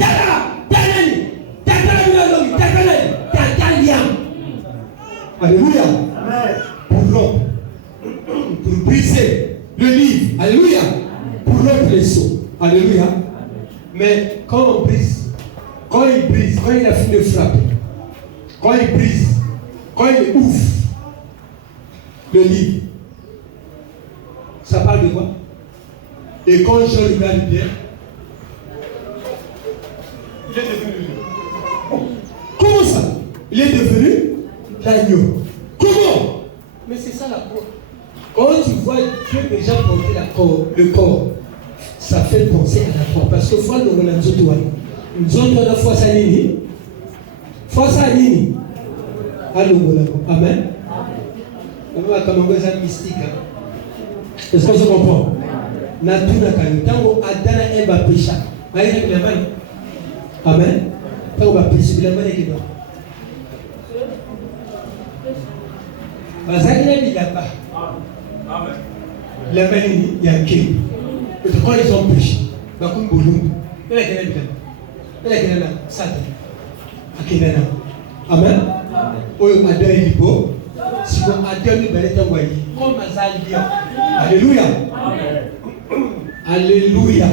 Alléluia. Pour l'homme, pour briser le livre. Alléluia. Pour l'autre les seaux. Alléluia. Mais quand on brise, quand il brise, quand il a fini de frapper, quand il brise, quand il ouvre le livre, ça parle de quoi? Et quand Jean lui a dit bien, il est devenu lion. Comment ça? Il est devenu l'agneau. Comment? Mais c'est ça la croix. Quand tu vois Dieu déjà porter le corps, ça fait penser à la croix. Parce que foi de mon anzotoa. Nous avons la foi à nini. Foi à nini. Amen. On va comme un mystique. Est-ce que vous comprenez? Natuna kanu. Tango adana eba pécha. Aïe bien mal. Amen. Tango va pécher bien mal et Bazali là-bas. Amen. Là-bas, il y a un king. Quand ils ont péché, il y a un boulot. Il y a un Satan. Amen. Oyo Adam est libre. Si vous Adam est balé envoyé, comme Azali. Alléluia. Alléluia.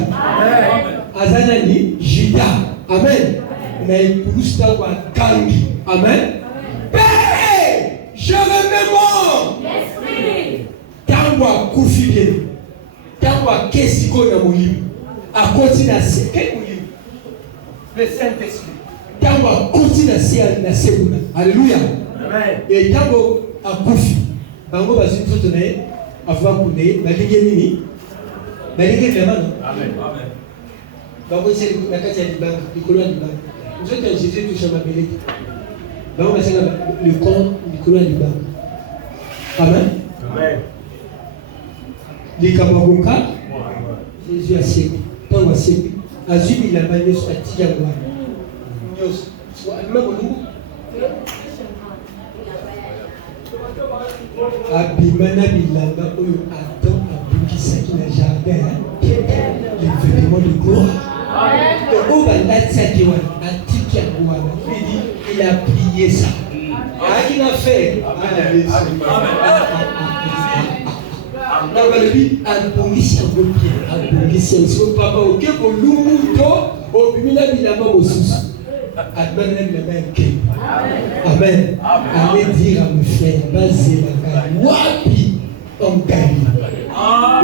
Azanani, Juda. Amen. Mais pour nous, Gangi. Amen. Je remémore l'esprit. Tangwa kufibie. Tangwa kesiko na mulimu. Akoti na se. Quel mulimu? Le Saint-Esprit. Tangwa koti na se na sebuna. Alléluia. Amen. Et tango akufi. Bango bazi toto na ye. Afa kune. Balige nini? Balige vraiment. Amen. Amen. Bango c'est la kati ya libanga. Likolo ya libanga. Nous autres Jésus touche ma belette. Donc, le corps du couloir du bas. Amen. Amen. Les Kamagonka, Jésus a sécu. Tant a sécu. A suivi la bagnole à Tiagua. Même au niveau. Abimana Bilanga, Adam Abukisaki, le jardin, les vêtements de gloire. Et où va l'Atsiakiwan, il a prié ça. Il a fait. Amen. Allez dire à mes frères, basez la wapi on gagne.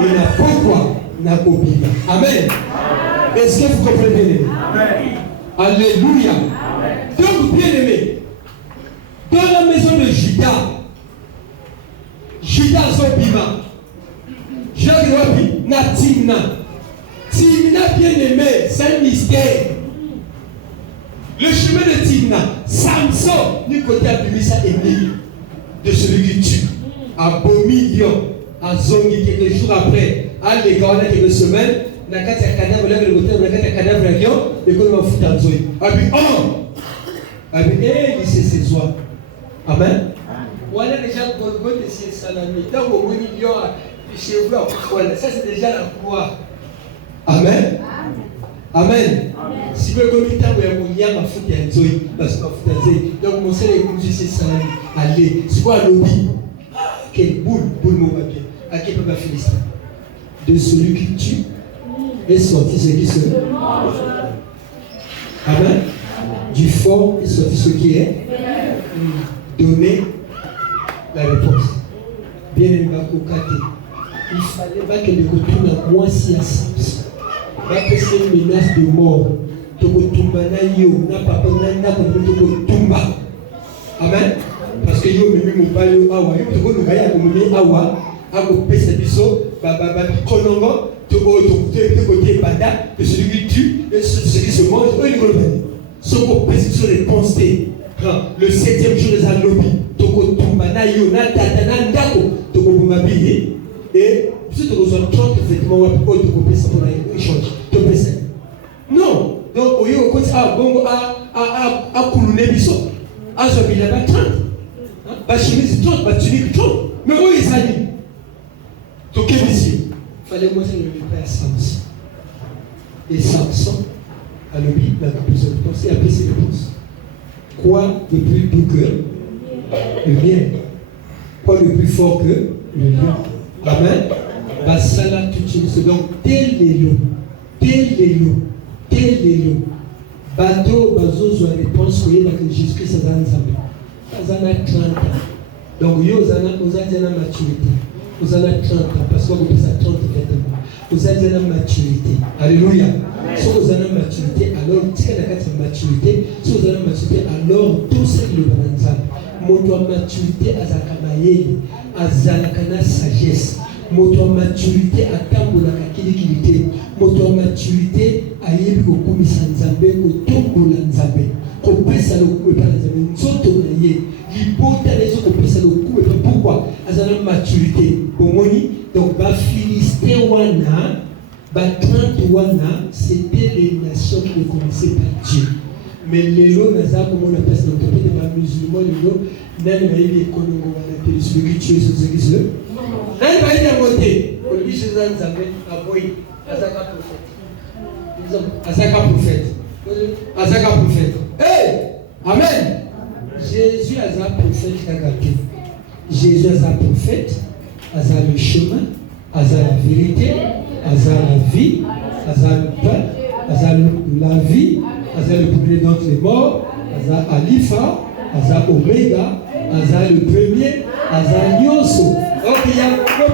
Et la pourquoi n'a pas oublié. Amen. Est-ce que vous comprenez? Amen. Alléluia. Donc, bien aimé, dans la maison de Judas, Judas Zobima, Jacques na Timna. Timna, bien aimé, c'est un mystère. Le chemin de Timna, Samson, du côté Abimisa Émile, de celui qui tue, à Bomilion, à Zongi, quelques jours après, à l'école, quelques semaines, na kati ya cadavre là le côté na kati ya cadavre là et qu'on va foutre en zone abi c'est ce soir. Amen. Voilà déjà Golgotha c'est salami dans au milieu chez vous voilà ça c'est déjà la croix. Amen. Amen. Si vous voulez temps ya mounia ma foutre en zone parce que foutre en zone donc mon seul écoute c'est salami allez c'est quoi lobby quelle boule mon papier à qui peut pas féliciter de celui qui tue est sorti ce qui se Amen. Du fort est sorti ce qui est donné la réponse. Bien aimé, il fallait pas que les retournes à moi si à Samson. Pas que c'est une menace de mort. Tokotumba na yo, na papa na tokotumba. Amen. Parce que yo mimi mobali awa, yo tokotumba ya komemi awa, ako pesa biso, baba konongo. Côté banda, que celui qui tue et celui qui se mange, eux ils reviennent. Ce qu'on pèse sur les pensées. Le 7e jour des Alobi, Toko Tumbana yo, na tata, na ndako, tu peux vous m'habiller. Et si tu reçois 30 vêtements, tu peux payer ça pour échanger. Tu peux payer. Non. Donc, au lieu de bon, à couler biso, à ce qu'il y a 30. Bah, chemise 30, bah, tunique 30. Mais où est ça? Tu peux ici. Il fallait moi, c'est le père Samson. Et Samson, à l'objet, la plus de réponse, et après ses réponses. Quoi de plus doux que le miel? Quoi de plus fort que le lion? Amen. Basala tout donc tel les lots, bateau bazo réponse que Jésus-Christ a dans 30 ans. Donc yo vous avez la maturité. Vous avez 30 ans parce que vous avez 30 vêtements. Vous avez la maturité. Alléluia. Si vous avez la maturité, alors si vous avez la maturité, si vous avez la maturité, alors tout ce qui est le moto maturité azakamayeli, azalakana sagesse. Moto maturité atambolaka kilikilité. Moto maturité ayebi kokumisa nzambe kotombola nzambe. Kopesa lokumu epa nzambe nzoto na ye. Libota lezo kopesa lokumu epa. Pourquoi? Azana maturité. Bomoni donc ba Philistin wana, ba 30 wana, c'était les nations qui ne connaissaient pas Dieu. Mais les lots naza comme on appelle ça dans le pays des musulmans, les lots nani bayebi ekonongo wana te celui qui tue sur ce qui se. Nani bayebi amote. Oli Jésus nzambe aboyi azaka prophète. Azaka prophète. Hey! Amen. Jésus a un prophète kagate. Jésus a un prophète, a le chemin, a la vérité, a la vie, a le pain, a la vie, a le premier d'entre les morts, a Alpha, a Omega, a le premier, a Nyoso. Donc il y a un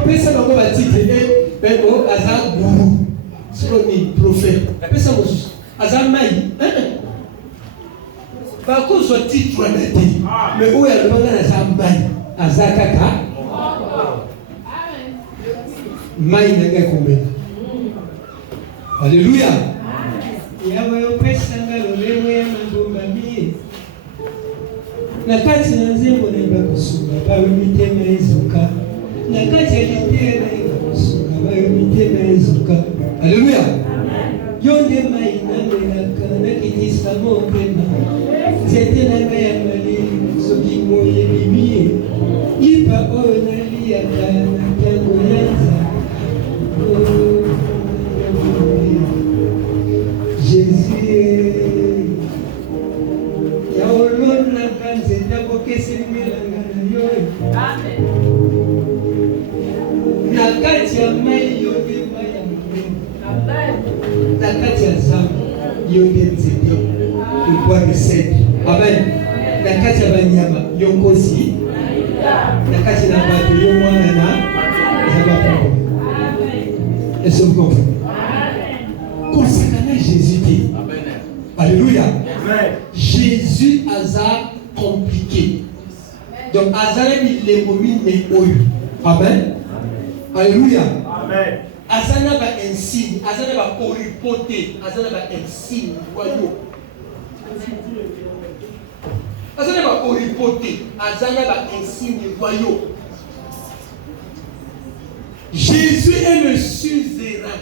personne qui va dire, a gourou, c'est le prophète. Personne a maï. Par contre, soit titre mais où est le monde à Azakaka Maï n'a combien. Alléluia. Na kati na nzembo na bakusunga bayo mitema ezuka na kati ya litera na bakusunga bayo mitema ezuka. Alléluia. Yonde mai na melaka na kitisa motema zete na ya mali soki moye bibi lipa oyo na liaka na tango yanza Jésus ya olona kanze ndako kesemelanga na yo. Amen. Na kati ya mai yonde mai ya munene. Amen. Na kati ya zambi yonde nzete kwa misete. Amen. Na kati ya banyama yongozi. Na kati na bato yo mwana na zabapo. Amen. Est-ce que vous comprenez? Amen. Consacrer Jésus dit. Amen. Alléluia. Amen. Jésus a compliqué. Donc Azarem il est mominé oyo. Amen. Alléluia. Amen. Azana ba insigne, Azana ba oripoté, Azana ba insigne royaux. Azana ba oripoté, Azana ba insigne royaux. Jésus est le suzerain.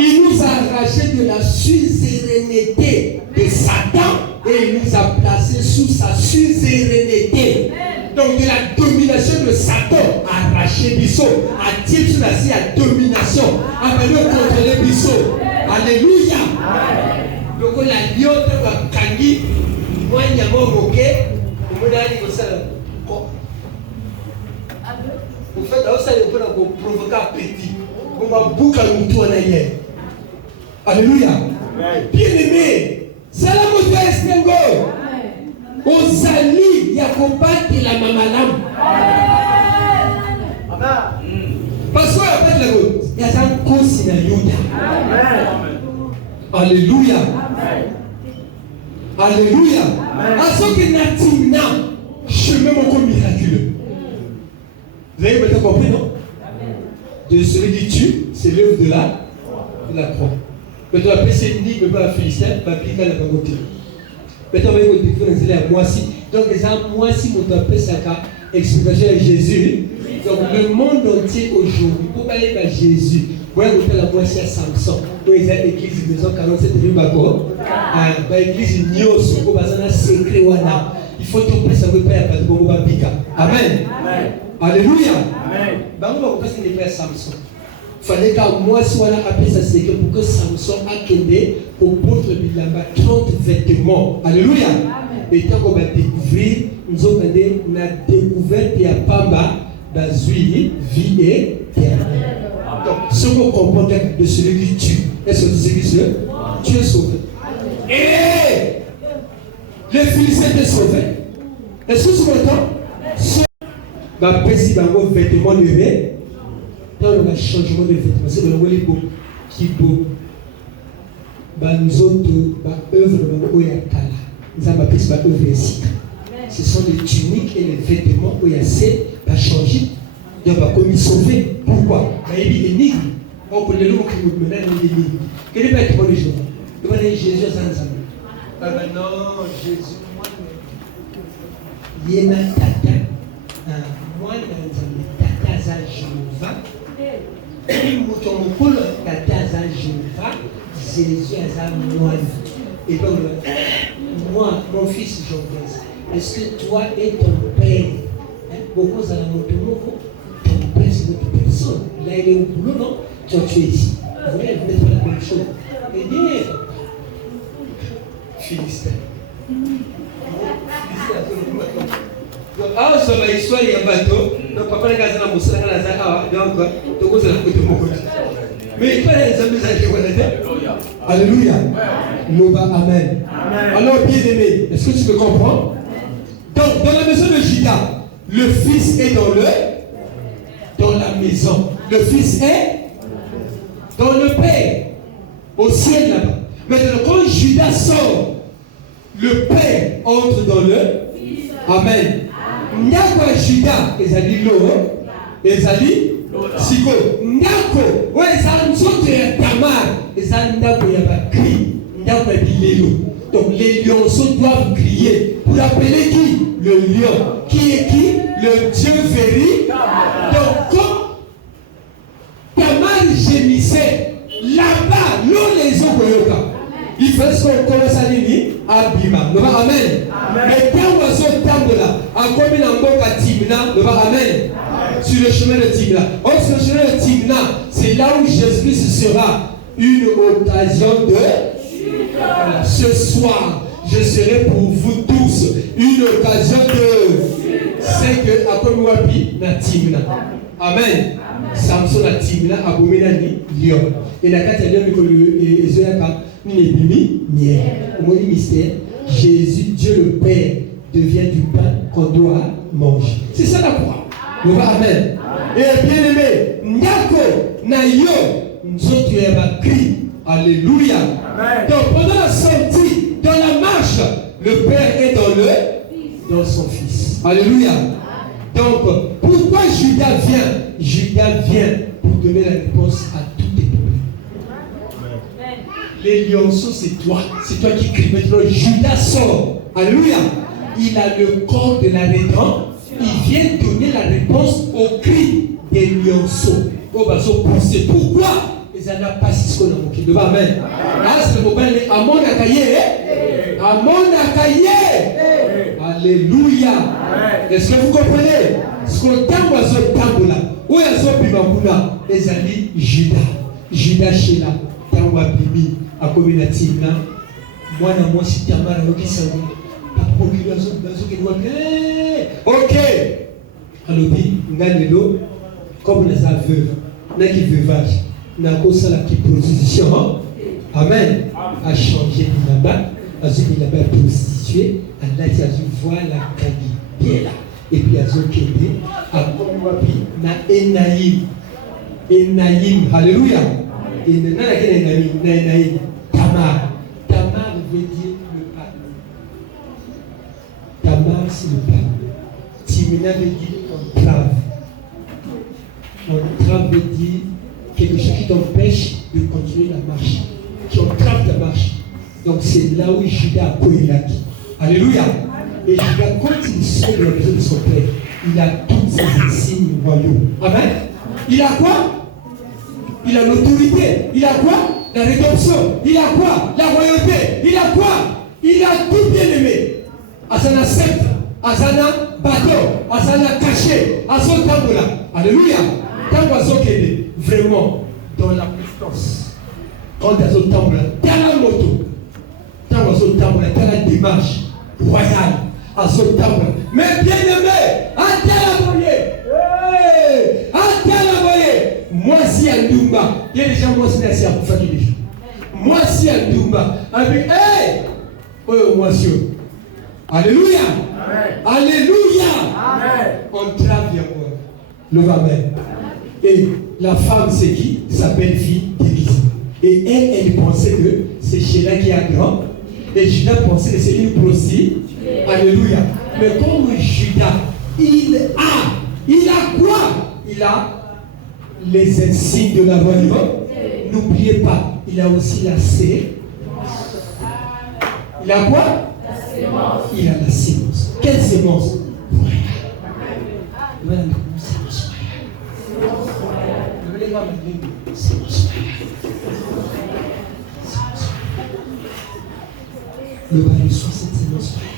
Il nous a arraché de la suzeraineté de Satan et il nous a placés sous sa suzeraineté. Donc de la domination de Satan, arraché Bisso, a-t-il sous la domination, a fallu contrôler Bisso. Alléluia. Donc la liote va kangi, moi il y a mon roquet, on me dit que ça. Vous faites ça pour provoquer un petit. On va boucler le tout en arrière. Alléluia. Bien-aimé, salam au Dieu Espengo. Aux alliés, il y a combattre la mamalam. Amen. Parce qu'on appelle la route. Il y a un cause dans Yuda. Alléluia. Alléluia. À ce que Natina, chemin mon miraculeux. Vous avez peut-être compris, non? De celui qui tue, c'est l'œuvre de la croix. Maintenant, après, c'est une ligne, mais pas la Philistin, pas appliquer la bangote. Maintenant, on va découvrir à moi si Donc, moi, si mon appelle ça, explication de Jésus. Donc, le monde entier aujourd'hui, pour parler de Jésus, moi, je la moitié à Samson. Où ils ont l'église de maison 47 rue Bako. L'église Nyos, où ils ont secret. Il faut tout passer à Père Bika. Amen. Alléluia. Amen. On va passer les pères Samson. Il fallait qu'à moi, si on a appelé ça secret pour que Samson a quitté au porte de là-bas 30 vêtements. Alléluia. Et tant qu'on va découvrir, nous avons découvert qu'il y a Pamba, Bazui, vie et terre. Donc, ce qu'on comprend de celui qui tue, est-ce que celui qui se tu es sauvé. Et les Philistins étaient sauvés. Est-ce que tu m'entends? Ma précis dans vos vêtements levés, dans le changement de vêtements, c'est dans le beau qui beau. Nous autres, œuvre où il y a Kala. Nous avons appelé ça œuvre ici. Ce sont les tuniques et les vêtements où il y a assez à changer. Il y a commis sauvé. Pourquoi? Il y a une énigme. On peut le loup qui nous mène à une énigme. Quel est le vêtement de Jésus? Demandez Jésus à Zanzam. Non, Jésus, moi, il y a un tata. Moi, tata za Jéhovah. Et mon tata za Jéhovah. Jésus a moi. Et donc, moi, mon fils Jean-Baptiste, est-ce que toi et ton père, beaucoup dans la moto, ton père c'est notre personne. Là, il est au boulot, non? Toi, tu es ici. Vous voyez, vous êtes la même chose. Et dis, Philistin. Ah, sur la histoire, il y a un bateau. Donc, papa, il y a un bateau. Donc, tu as un bateau. Mais il faut les amis à Alléluia. Amen. Alors, bien aimé, est-ce que tu me comprends? Donc, dans la maison de Juda, le fils est dans la maison. Le fils est dans le père, au ciel là-bas. Maintenant, quand Juda sort, le père entre dans le Amen. Nyako Juda, ezali lo, ezali siko. Nyako, ouais, ça nous autres Tamar, ezali ndako ya bakri, ndako ya bilelo. Donc les lionceaux doivent crier pour appeler qui? Le lion. Qui est qui? Le Dieu véritable. Donc quand Tamar gémissait, là-bas, l'on les a. Il faut qu'on commence à lire Abima. Amen. Mais quand on se table là, à combien d'encore Timna, Amen. Sur le chemin de Timna. Or, sur le chemin de Timna, c'est là où Jésus-Christ sera une occasion de. Voilà. Ce soir, je serai pour vous tous une occasion de. C'est que à comme Wapi na Timna. Amen. Samson na Timna, abomina ni lion. Et la carte de Zoyaka. Au mystère, Jésus, Dieu le Père, devient du pain qu'on doit manger. C'est ça la croix. Amen. Et bien aimé, Nyako, Nayo, nous autres, il y a un cri. Alléluia. Donc pendant la sortie, dans la marche, le Père est dans son Fils. Alléluia. Donc, pourquoi Judas vient? Judas vient pour donner la réponse à tous les problèmes. Les lionceaux, c'est toi qui cries. Maintenant, Judas sort. Alléluia. Il a le corps de la rédemption. Il vient donner la réponse au cri des lionceaux. C'est pourquoi ils en ont pas ce qu'on a manqué. Amen. Là, c'est le moment de Amon Akaye. Amon Akaye. Alléluia. Est-ce que vous comprenez? Ce qu'on t'a là, où il y a son bimabuna, les amis, Judas chez là, Tangwa Bibi. À communauté là, moi na moi si Tamar au Kisaou, pas population bazo qui doit OK. Alors dit nganelo comme les aveux, n'a qui veuvage, n'a ko sala qui prostitution. Amen. A changé là-bas, a dit là-bas prostituée, Allah a dû voir la kagi bien là. Et puis a zokende, a comme wapi na Enaïm. Alléluia. Et maintenant, Tamar. Tamar veut dire le pardon. Tamar, c'est le pardon. Timina veut dire entrave. Entrave veut dire quelque chose qui t'empêche de continuer la marche. Qui entrave ta marche. Donc c'est là où Judas a Koïlaki. Alléluia. Et Judas, quand il sort de la maison de son père, il a tous ses insignes royaux. Amen. Il a quoi? Il a l'autorité. Il a quoi? La rédemption. Il a quoi? La royauté. Il a quoi? Il a tout bien aimé. Asana secte, Asana bateau, Asana caché, Asana tambola. Alléluia. Tambola est vraiment dans la puissance. Quand Asana tambola, dans la moto, Asana tambola, dans la démarche royale, Asana tambola. Mais bien aimé, moi si à Doumba, il y a des gens moi si à pour faire des gens. Moi si à Doumba, avec hey, oh moi si. Alléluia. Amen. Alléluia. Amen. On travaille encore. Le Amen. Et la femme c'est qui? Sa belle-fille d'Élise. Et elle pensait que c'est Sheila qui a grand. Et Judas pensait que c'est une prostituée. Alléluia. Mais comme Judas, il a quoi? Il a les insignes de la royauté. N'oubliez pas, il a aussi la sémence. Il a quoi? La sémence. Il a la sémence. Quelle sémence? Voilà. Sémence royale. Sémence royale. Le va reçoit cette sémence royale.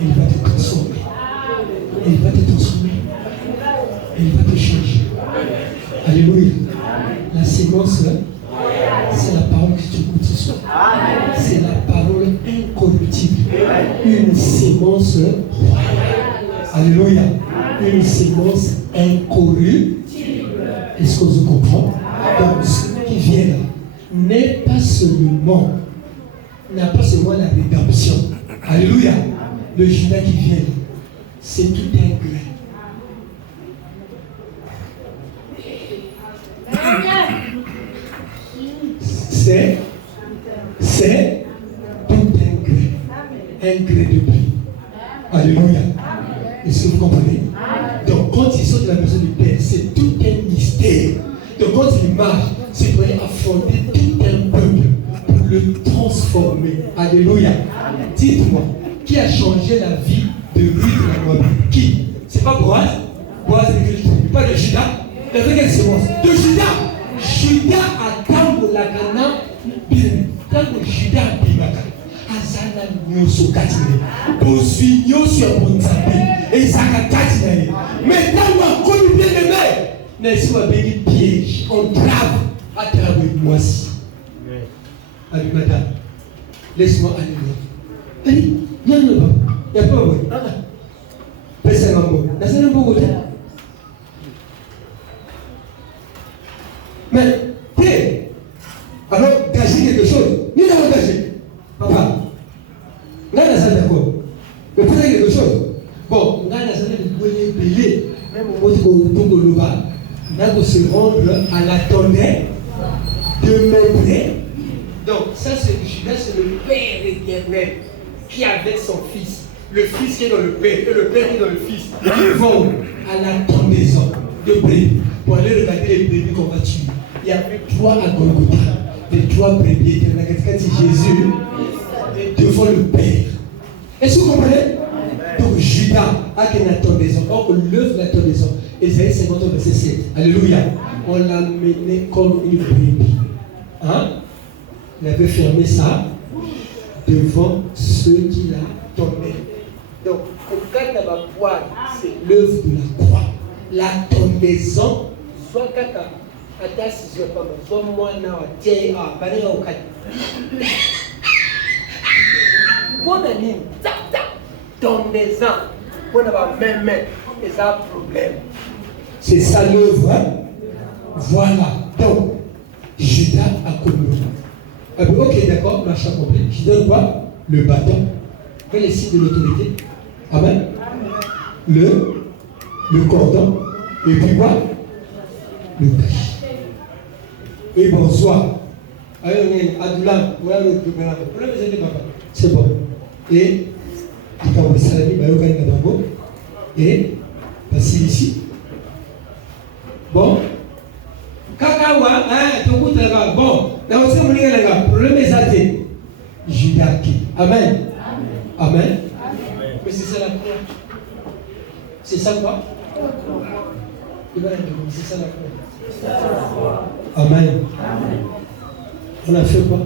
Il va te transformer. Il va te transformer. Il va te changer. Alléluia. La sémence, c'est la parole que tu écoutes ce soir. C'est la parole incorruptible. Une sémence royale. Alléluia. Une sémence incorruptible. Est-ce que vous comprenez? Donc, ce qui vient là n'est pas seulement, n'a pas seulement la rédemption. Alléluia. Le Judas qui vient là, c'est tout un grain. C'est tout un gré de pluie. Alléluia. Est-ce que vous comprenez? Donc quand ils sont de la maison du Père, c'est tout un mystère. Donc quand ils marchent, c'est pour affronter tout un peuple pour le transformer. Alléluia. Dites-moi, qui a changé la vie de Ruth de la Moab? Qui? C'est pas Boaz? Boaz est de Judas. Pas de Judas. Il a fait quelle sémence? De Judas. Judas a tango la gana bien. Tango Judas a bimaka. Azana nyoso katine. Bosui nyoso ya bonzabe. Et ça a katine. Mais tango a connu bien aimé. N'est-ce pas béni piège? On trave à travers moi aussi. Allez madame. Laisse-moi aller là. Allez, viens là-bas. Il n'y a pas de Laissez un mot. Laissez un mot. Mais, t'es, alors, gager quelque chose. Ni d'avoir gagé. Papa, on a d'accord. Mais peut-être quelque chose. Bon, on a de payer. Même au moment où on a se rendre à la tonnerre de mes prêts. Donc, ça, c'est Judas, c'est le Père éternel qui, avec son Fils, le Fils qui est dans le Père et le Père qui est dans le Fils, ils vont à la tondaison de brebis pour aller regarder les brebis qu'on va tuer. Il y avait 3 à Golgotha, les 3 brebis éternels. Quand Jésus est devant le Père. Est-ce que vous comprenez? Donc Judas a une tondaison. Or, l'œuvre de la tondaison, Ésaïe 50, verset 7. Alléluia. On l'a mené comme une brebis. Hein? Il avait fermé ça devant ceux qui la tondaient. Donc, quand on va voir, c'est l'œuvre de la croix. La tondaison, soit quand ata si je pas so mwana wa tie a bale o ka bona ni tap tondaison bona ba même et ça problème. C'est ça l'œuvre. Hein? Voilà. Donc Judas a connu. Ok, d'accord, l'achat complet. Je donne quoi? Le bâton. Quel est le signe de l'autorité? Amen. Le cordon. Et puis quoi? Le cache. Et bonsoir. C'est bon. Et et passer ici. Bon. Kakawa, hein, bon. Dans ce problème est Judas qui. Amen. Amen. Mais c'est ça la croix. C'est ça quoi? Il va répondre, c'est ça la croix. Amen. On a fait quoi?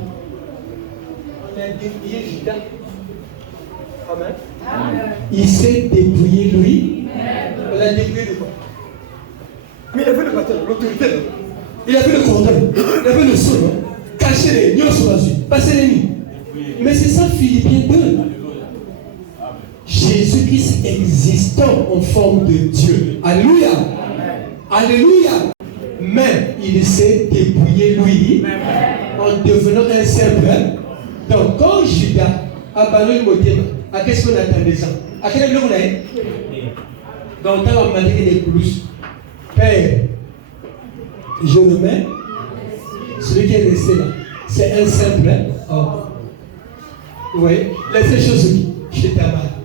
On a dépouillé Judas. Amen. Il s'est dépouillé lui. On a dépouillé de quoi? Mais il avait le bâton, l'autorité. Il avait le cordon, il avait le sol, caché les nions sur la vie, passer les nuits. Mais c'est ça Philippiens 2. Jésus-Christ existant en forme de Dieu. Alléluia. Alléluia. Mais il s'est dépouillé lui en devenant un simple. Donc quand Judas a balancé le motif, à qu'est-ce qu'on attendait ça? À quel endroit on a eu? Donc on a demandé les coulisses. Père, je le mets. Celui qui est resté là, c'est un simple homme. Vous voyez, laissez les choses qui je t'amarre.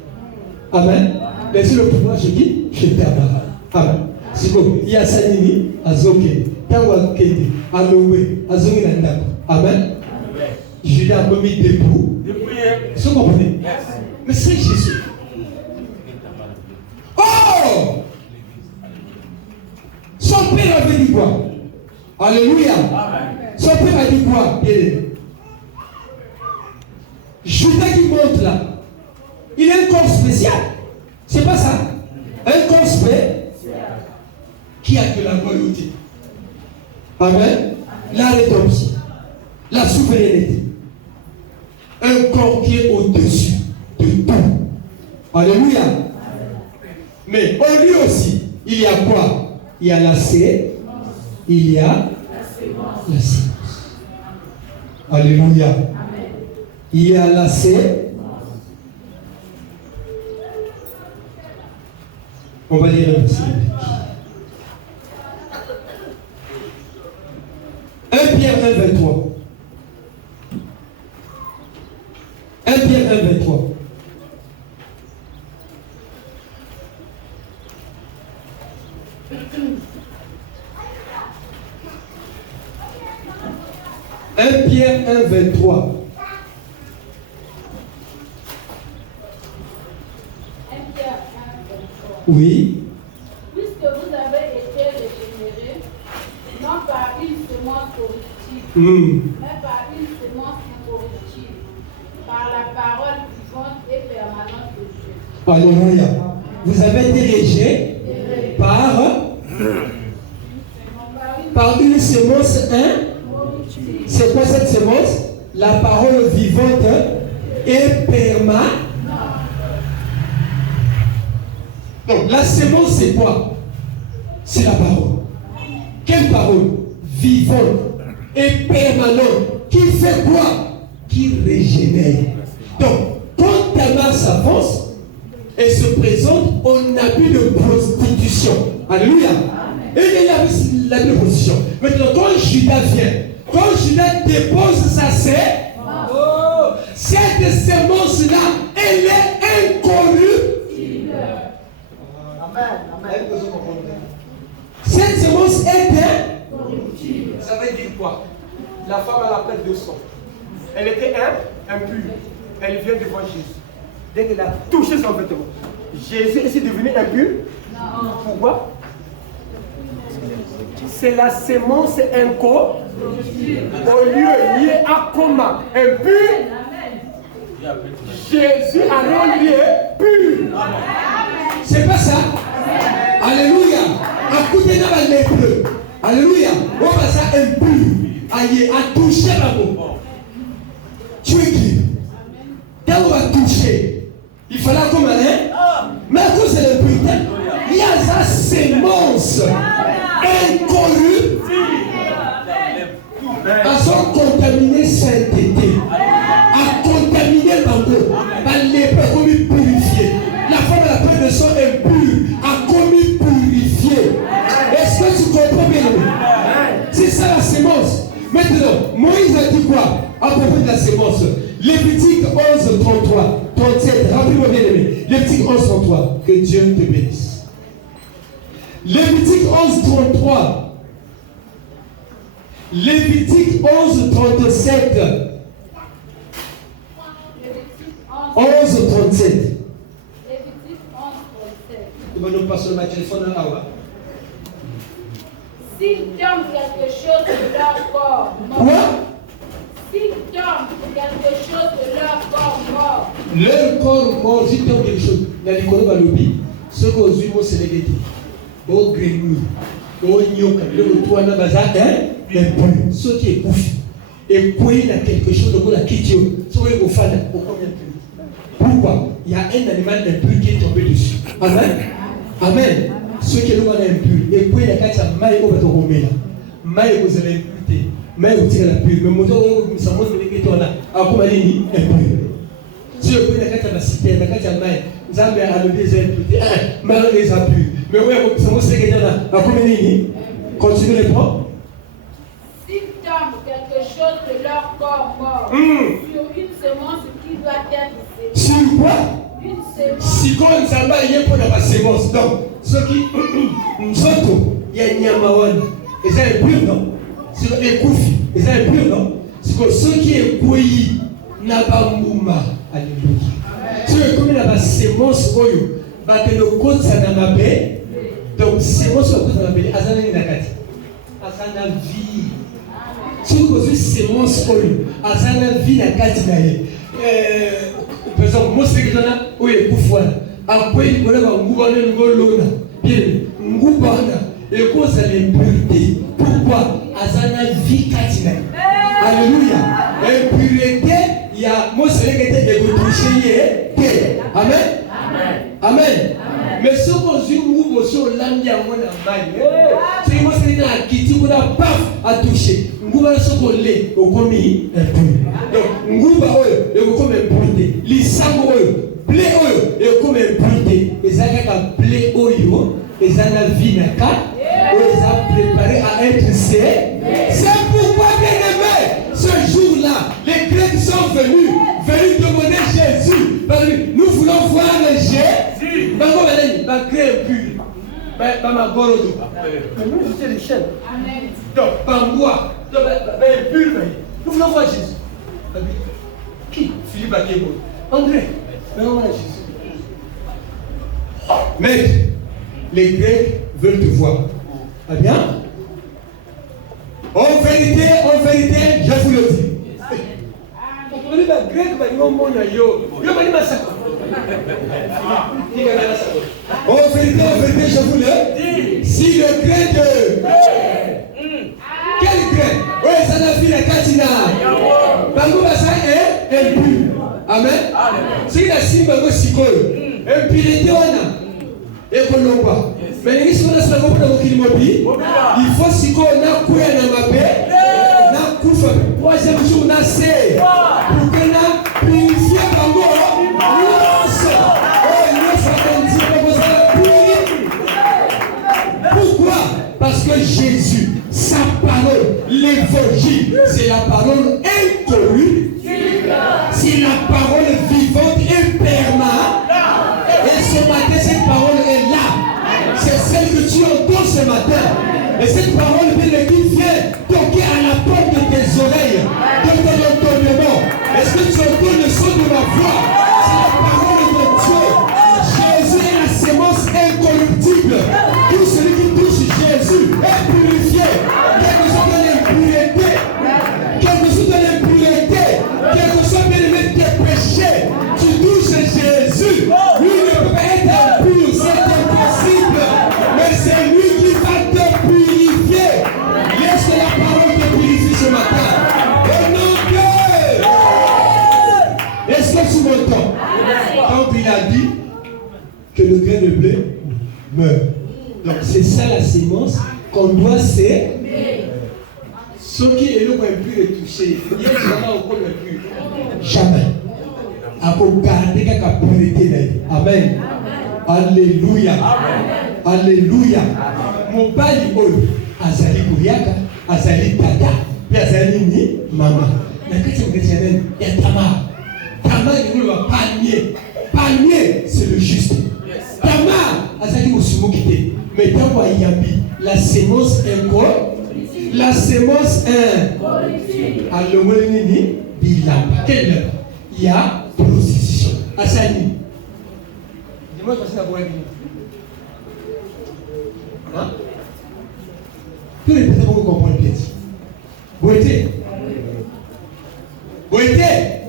Amen. Laissez le pouvoir, je dis, je t'amarre. Amen. C'est bon. Il y a Sanini, Azoké, Tawa Kede, Aloé, Azongi Nandako. Amen. Judas a mis debout. Vous comprenez? Mais c'est Jésus. Oh! Son père avait dit quoi? Alléluia. Son père a dit quoi? Judas qui monte là, il a un corps spécial. C'est pas ça? Un corps spécial qui a de la royauté. Amen. La rédemption, la souveraineté. Un corps qui est au-dessus de tout. Alléluia. Mais en lui aussi, il y a quoi? Il y a la sémence. Il y a la sémence. Alléluia. Amen. Il y a la sémence. On va lire un petit peu. 1 Pierre 1, 23. 1 Pierre 1, 23. Pierre 1, 23. 1 Pierre 1, 23. Oui. Puisque vous avez été régénérés, non par une semence corruptible, mais par une semence incorruptible, par la parole vivante et permanente de Dieu. Alléluia. Vous avez été régénérés par une semence C'est quoi cette semence? La parole vivante et permanente. Donc la semence c'est quoi? C'est la parole. Quelle parole? Vivante et permanente. Qui fait quoi? Qui régénère. Donc quand ta masse avance et se présente, on a plus de prostitution. Alléluia. Et il y a la de prostitution. Maintenant quand Judas vient, quand Judas dépose sa semence, cette semence-là, elle est incorruptible. Amen. Cette semence est incorruptible. Ça veut dire quoi? La femme a la perte de sang. Elle était impure. Elle vient devant Jésus. Dès qu'elle a touché son vêtement, Jésus est devenu impur. Non. Pourquoi? C'est la semence incorruptible. Au lieu lié à comment impur, Jésus a rendu pur. C'est pas ça? Alléluia. À côté de la lépreux. Alléluia. On va ça impur. Aïe, à toucher la peau. Tu es qui? Quand on va toucher, il fallait comme aller. Mais à cause de l'impureté, il y a sa semence incorruptible. À son contaminé sainteté, à contaminer l'angle, à l'épée commis purifié. La femme à la peur de sang impur a commis purifié. Est-ce que tu comprends bien? C'est ça la sémence. Maintenant, Moïse a dit quoi à propos de la sémence? Lévitique 11, 33, 37, rappelez-moi bien aimé. Lévitique 11, 33, que Dieu te bénisse. Lévitique 11, 33. Lévitique 11, 37. 11, 37. non pas sur ma téléphone. S'ils dorment quelque chose de leur corps mort. Quoi? S'ils dorment quelque chose de leur corps mort. Leur corps mort, s'ils dorment quelque chose. Dans les corps balobi, ce qu'on dit, c'est les guettis. Au grenouille, au nyoka, le toit bazar, ce qui est bouffé. Et quoi il a quelque chose de la kitio, ce qui est au fan, au combien de plus. Pourquoi? Il y a un animal impur qui est tombé dessus. Amen. Amen. Ce qui est le mal impur. Et puis il y a quatre mailles au bateau romain. Mailles vous avez imputé. Mailles vous tirez la pure. Mais mon tour, nous sommes tous les gens là. À quoi il est impur. Si vous prenez la carte à la cité, la carte à maille, vous avez à lever les imputés. Mal les impurs. Mais oui, nous sommes tous les gens là. À quoi il est? Continuez les points. S'ils tombent quelque chose de leur corps mort sur une semence qui doit être sémée. Sur quoi? Une semence. Si quand on s'en va, il y a pour la sémence. Donc, ceux qui nous autres, il y a Nyamawan. Et ça est pur, non? C'est les Koufi. Et ça est pur, non? C'est que ceux qui est Kouyi, n'a pas Mouma. Alléluia. Ceux qui ont la sémence, bah que le code ça n'a pas paix. Donc, sémence, le code ça n'a pas paix. Azana Nakati. Azana vie. Si vous avez sémence, Azana vie Nakati. Par exemple, moi, c'est que j'en ai, oui, Koufouana. Après, il y a un Ngoubana, bien, Ngoubana, et cause de l'impureté. Pourquoi? Azana vie katina. Alléluia. Impureté, il y a, moi, c'est que tu es touché. Amen. Amen. Mais si vous avez un Ngoubou sur l'ambia, on a mal. C'est que moi, c'est que tu as paf à toucher. Ngoubana sur le lait, au commis, donc, Ngouba, et au commis impureté. Lisango, blé oyo et comme impureté ezaka blé oyo ezana vie naka oyo préparé à être c'est pourquoi bien aimé ce jour-là les Grecs sont venus demander Jésus. Nous voulons voir le Jésus. Bah créer impur. Bah ma gorodo. Mais nous c'était les chaînes. Amen. Donc par moi, donc impur. Nous voulons voir Jésus. Qui? Philippe Akebo. André. Mais on a Jésus. Maître, les Grecs veulent te voir. Ah bien? En vérité, je vous le dis. Les Grecs vont dire en vérité, je vous le dis. Si le grec de. Quel grec? Oui, ça n'a vu la Katina. Bangouba, ça est impur. Amen. Si la simba go sikolo, impunité on a et kolongwa. Mais les gens là pour le kilimobi, il faut sikolo na kuya na mabe, na kufa. Troisième jour na c'est pour que na purifier bango. Pourquoi? Parce que Jésus, sa parole, l'évangile, c'est la parole incorruptible. C'est la parole vivante et permanente. Et ce matin, cette parole est là. C'est celle que tu entends ce matin. Et cette parole qui vient toquer à la porte de tes oreilles, de ton entendement. Est-ce que tu entends le son de ma voix? C'est la parole de Dieu. Jésus est la sémence incorruptible. Tout celui qui touche Jésus est purifié. Quelque chose de l'impureté. Quelque chose de l'impureté. Quelque chose de tes péchés. Tu touches Jésus. Lui ne peut pas être impur. C'est impossible. Mais c'est lui qui va te purifier. Laisse la parole te purifier ce matin. Au nom de Dieu. Est-ce que tu m'entends? Quand il a dit que le grain de blé meurt. Donc c'est ça la sémence qu'on doit s'aimer. Ce qui est le moins impur est touché. Il y a jamais encore impur. Jamais. À garder la pureté. Amen. Alléluia. Alléluia. Mon père azali kuriaka, azali tata, puis azali ni maman. Mais quand c'est chrétienne, il y a Tamar. Tamar il veut le palmier. Palmier, c'est le juste. Tamar, azali musumu kité. Mais dans Wayambi, la sémence est quoi? La sémence est. Alors, il y a prostitution. Asani. Dis-moi, c'est la boîte. Hein? Tous les personnes vont comprendre bien. Vous êtes? Vous êtes?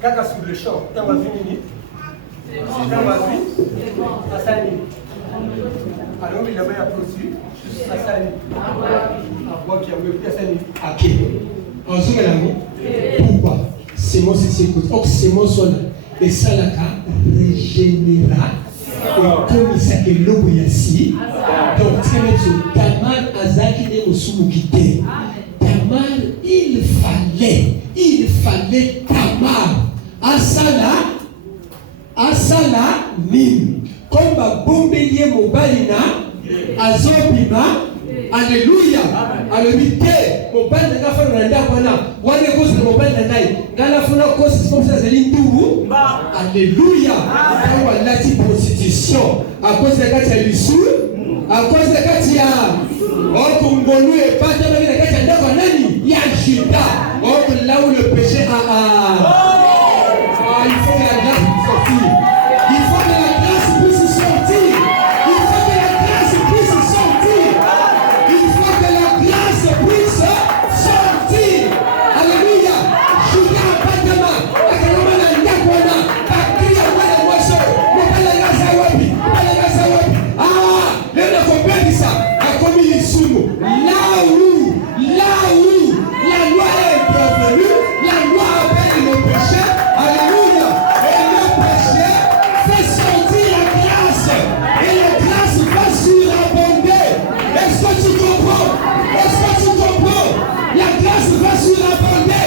Kaka sur le champ, t'as ma vie, t'as ma vie, Asani. Alors il avait approché, Asani. Après qui a eu Asani. Ok. En zoom pourquoi? C'est moi c'est écoute. Donc c'est moi son et ça la régénéra. Comme ça que l'eau y a si. Donc très bien sur Tamar Azaki ne Musumukite. Tamar il fallait Tamar. Asala Nim. Comme ba bombelier mobalina azobima. Alléluia. Alléluia. Mobile n'a pas fait randa wana. Wana cause le mobile n'a nai. Ngala funa cause comme ça zeli ndubu. Alléluia. Kwa lati prostitution. À cause de kati ya lisu. À cause de kati ya Okongolu et pas de la kati ya ndako nani? Ya Juda. Là où le péché il faut que la grâce puisse sortir. Il faut que la grâce puisse sortir. Il faut que la grâce puisse sortir. Il faut que la grâce puisse sortir. Alléluia. Juda Patama. Akalama na ndakwana. Bakria wana mwaso. Mokala gaza wapi. Mokala gaza wapi. Lena comprendre ça. A commis l'isumu. Là où la loi est intervenue, la loi appelle le péché. Alléluia. Et le péché fait sortir la grâce. Et la grâce va surabonder. Est-ce que tu comprends? Est-ce que tu comprends? La grâce va surabonder.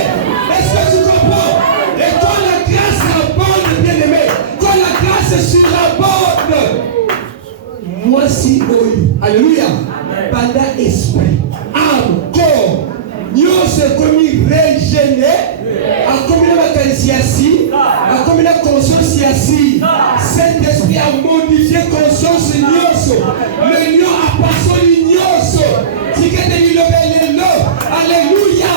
Est-ce que tu comprends? Et quand la grâce abonde, bien aimé, quand la grâce surabonde, moi si oui. Alléluia. Pendant esprit, âme, corps, nous sommes commis régénérés, à commis la vacancie assis, à commis la conscience assis. Saint-Esprit a modifié conscience nioso. Le lion a passé l'ignoso. Si quelqu'un dit le bel alléluia.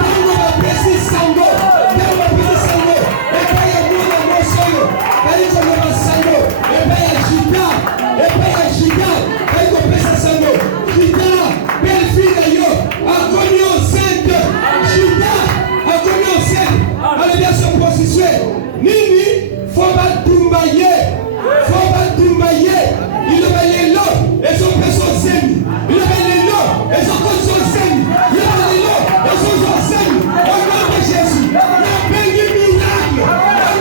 Dans ma précise sango, dans ma précise sango, et pas y a moi dans mon solo, et comme ma sango, et pas y a Juda, et pas y a Juda, et comme ma sango, Juda, belle fille d'ailleurs, a connu enceinte, Juda, a connu enceinte, allez bien se prostituer, Nini, faut pas tombayer, il va aller là, et son personne s'aime, il va aller là, et son personne s'aime, il va aller là, et son personne s'aime, au nom de Jésus, la paix du miracle, au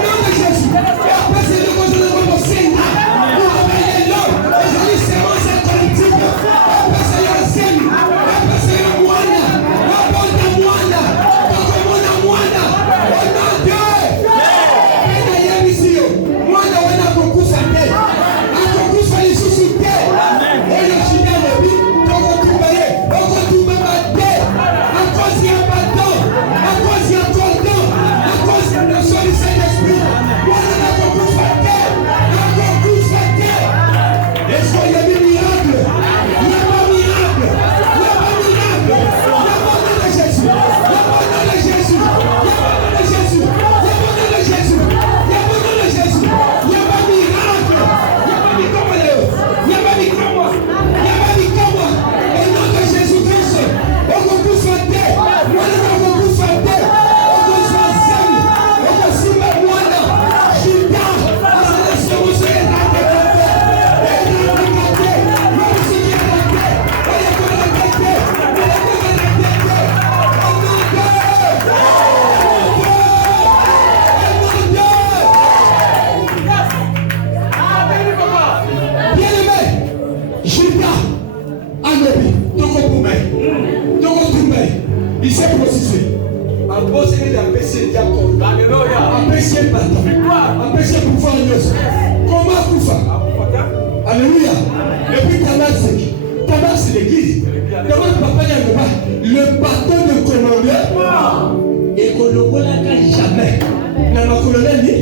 nom de Jésus, et après c'est le cause de votre Seigneur, il va aller là, et je dis c'est moi, c'est collectif, après c'est la scène, après c'est le moine, la bonne de moine, la moine, au nom de Dieu, et d'ailleurs ici, moine, on a beaucoup santé. Il s'est prostitué. Un beau Seigneur d'empêcher le diable. Empêcher le bâton. Empêcher le pouvoir de Dieu. Comment vous faire? Alléluia. Et puis Tamar c'est l'église. Tamar papa n'a pas. Le bâton de colonel. Et colonel n'a jamais. N'a pas colonel ni.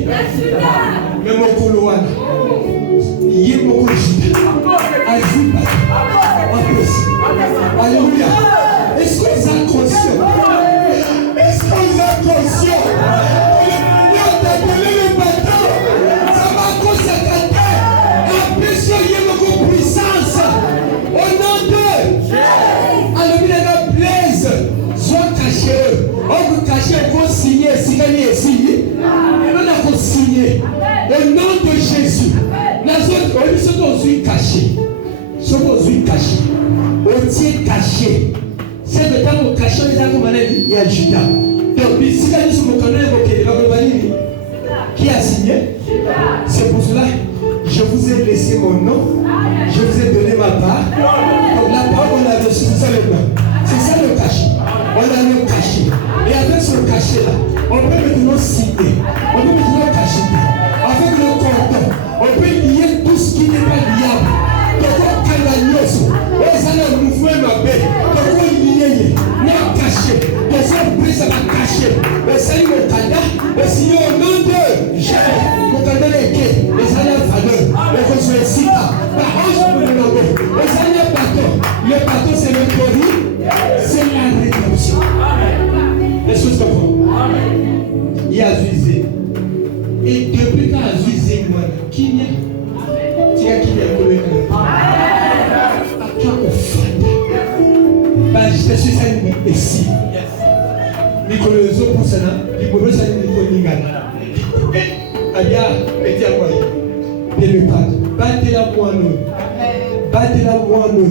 Mais mon colonel. Il est mon colonel. Alléluia. Est-ce que vous êtes conscient? Est-ce que vous êtes conscient? Le Seigneur t'a donné le caché. Ce que vous caché. On tient caché. C'est le temps où caché, on est dans le il y a Judas. Donc, si vous avez sur mon canal, qui a signé? C'est pour cela je vous ai laissé mon nom, je vous ai donné ma part. Donc la parole on a reçu, c'est ça le nom. C'est ça le cachet. On a le cachet. Et avec ce cachet-là, on peut maintenant signer. On peut maintenant cacher. Avec le canton, on peut lier tout ce qui n'est pas liable. Donc on canagnoso. On s'en a mouvement ma paix. Donc on lié. Non caché. Donc on peut ça va cacher. Mais ça y est mon canard. Mais sinon au nom de Jésus. Mon canard est quai. Mais ça y a valeur. Mais qu'on soit ici là. Par contre, je peux me nommer. Mais ça y a bateau. Le bateau c'est le colis. C'est la rédemption. Les choses comprennent. Il a visé. Et depuis qu'il a visé moi, qui vient? Tu as qui vient pour le faire? À toi au fond. Je suis allé ici. Les coloniaux pour ça, les coloniaux ça les coloniaux. Abia, mettez à quoi? Bien le pâte. Battez la moine. Battez la moine.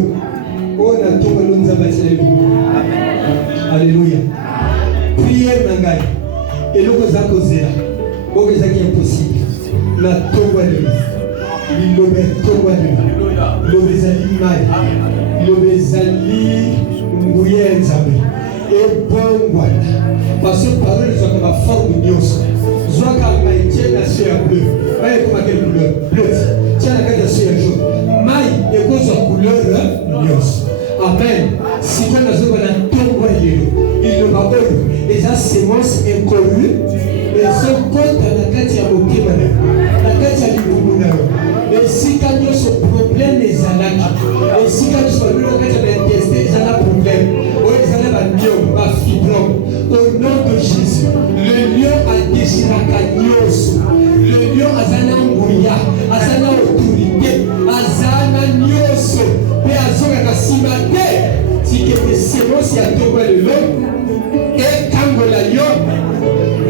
On a tout le monde abaissé. Alléluia. Prière nangai. Et le cosa causer là. Au cosa qui est impossible. La tombe de lui. L'obé tombe de lui. L'obé zali mai. L'obé zali mouillé nzambe. Et bon voilà. Parce que parole ils ont la forme nyos. Zoa ka maïtien na sur bleu. Maï comme quelle couleur? Bleu. Tiens la carte sur jaune. Maï et cause de couleur nyos. Amen. Si tu as besoin d'un tombeau, il ne va pas. Les semences inconnues, et ce compte dans la carte à Mokimana, la carte à Libumuna. Et si quand il y a ce problème, les alaki, et si quand il y a le carte à l'intestin, ils ont un problème. Ou ils ont un lion, un fibrome. Au nom de Jésus, le lion a déchiré Kagnos. Le lion a Zana Mouya, a Zana autorité, a Zana Nyoso. Mais à Zoga Simate, si que tes semences y a tombé le long, et quand la lion,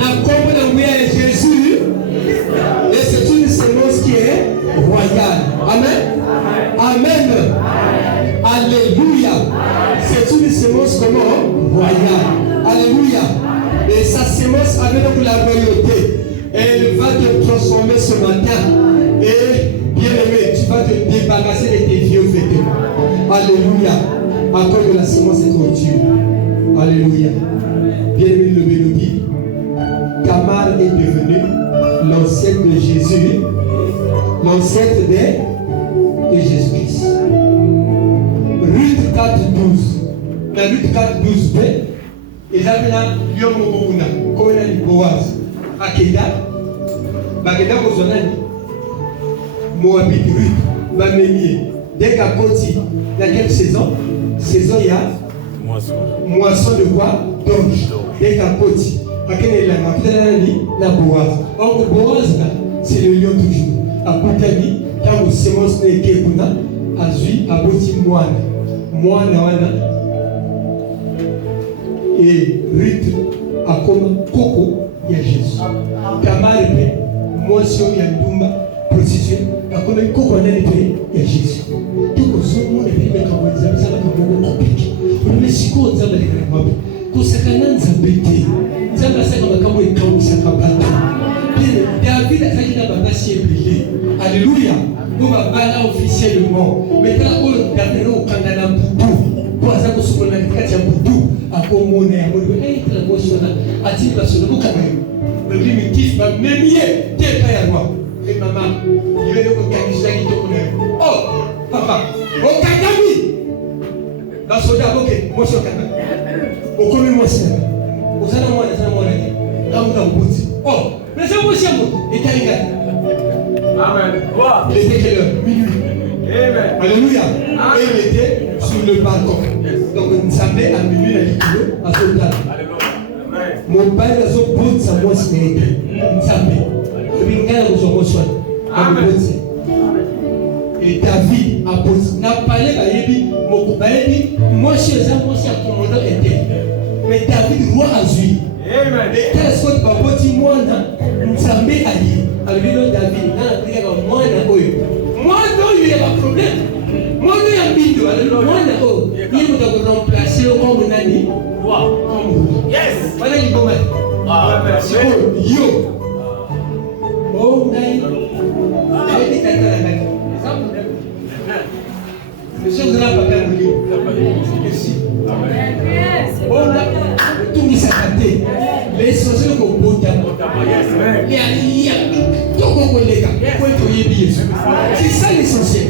a comme la mouille à Jésus, et c'est une semence qui est royale. Amen. Amen. Alléluia. C'est une semence comment? Royale. Alléluia. Et sa semence avec la royauté, elle va te transformer ce matin. Et bien aimé, tu vas te débarrasser de tes vieux vêtements. Alléluia. À cause de la semence est continue. Alléluia. Bien aimé le mélodie. Tamar est devenu l'ancêtre de Jésus, l'ancêtre de Jésus-Christ. Ruth 4:12. Dans Ruth 4:12b, ils avaient là Yomobuna, comme il a dit Boaz. Akeda, Bakeda Kozonani. Moabit, Ruth, Bamenier, dès qu'à Koti, dans quelle saison? Saison il y a moisson de quoi? D'orge. Dès qu'à Koti, à quelle est la Boaz? Or, Boaz, c'est le lion toujours. À Koutani, quand vous semence n'est qu'Ekuna, à Zui, à Boti Moana. Moana, et Ruth, à comme Coco, il y a Jésus. Tamar, moisson, il y a Ndumba. Prostituée, à comme Coco, il y a Jésus. Tout le monde est venu avec un examen, ça va être compliqué. On met si quoi, on va aller avec moi. Pour ce qu'on a, ça bêté. Ça va faire comme un camp, ça va battre. David a fait un bâtiment brillé. Alléluia. Nous va battre officiellement. Maintenant, on a fait au Canada Boudou. Pour ça, on se connaît avec Katia Boudou. À Comone, à Boudou. Et il a motion à titre national. Nous, quand même. Le primitif va même y être. T'es pas à moi. Et maman, il va nous gagner ça qui te connaît. Oh, papa. Au Kagami. Dans ce cas, ok. Moi, je suis au Kagami. Au commun, moi, c'est là. Au salon, moi, c'est là, moi, là. Là, on a un bout. Oh, mais c'est moi aussi un bout. Et t'as les Amen. Il était quelle heure? Minuit. Amen. Alléluia. Et il était sur le balcon. Donc, nous sommes à minuit, à l'équilibre, à ce stade. Mon père a son bout, sa moi, c'est nous sommes. Et puis, nous sommes au soin. Et David a posé. N'a pas les baïbi, mon baïbi, moi, chez eux, moi, c'est un commandant était. Mais David, roi a zui. Et quel est-ce que papa dit moi, nous sommes alliés. Alors, David, moi, il y a un problème. Il doit remplacer comme nani. Yes. Voilà les bons matins. Ah, merci. Yo. Oh, nani. Monsieur, vous avez pas perdu. Merci. Oh, là, tout mis à côté. Les sociaux qu'on peut dire. Il y a tout qu'on peut les gars. C'est ça l'essentiel.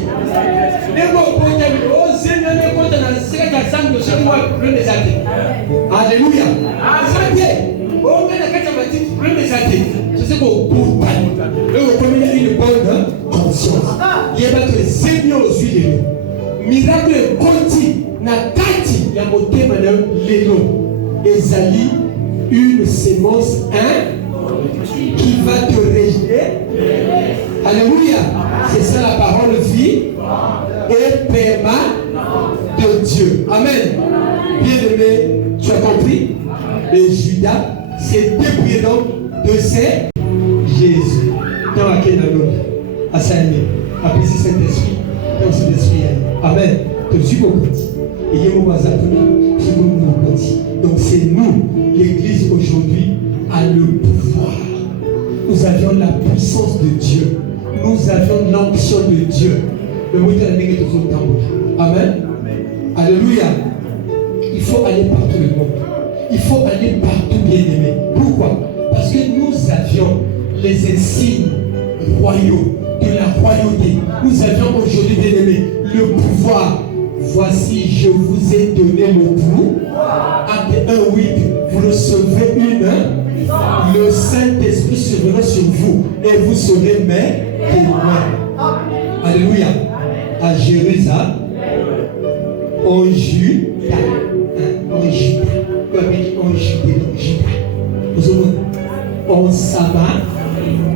Les mots pour dire, oh, c'est un peu quand on a serré la sang de ce mois, plein des athées. Alléluia. Oh, on a la carte à bâtir, plein des athées. C'est ce qu'on peut dire. Le premier a une bonne conscience. Il y a des sémios aux huiles. Miracle conti na kati ya motema na lelo ezali une sémence qui va te régénérer. Alléluia. C'est ça la parole vie et permanente de Dieu. Amen. Bien-aimé, tu as compris? Et Judas s'est dépouillé donc de ses Jésus. Dans laquelle à Saint-Denis, appelé Saint-Esprit. Donc c'est l'esprit. Amen. Donc c'est nous, l'Église aujourd'hui, a le pouvoir. Nous avions la puissance de Dieu. Nous avions l'onction de Dieu. Amen. Alléluia. Il faut aller partout le monde. Il faut aller partout, bien-aimé. Pourquoi? Parce que nous avions les insignes royaux de la royauté. Nous avions aujourd'hui, bien-aimé, le pouvoir. Voici, je vous ai donné le pouvoir. Acte 1:8, vous recevez le Saint-Esprit sera sur vous et vous serez mes témoins. Alléluia. À Jérusalem, en Juda, en Samarie,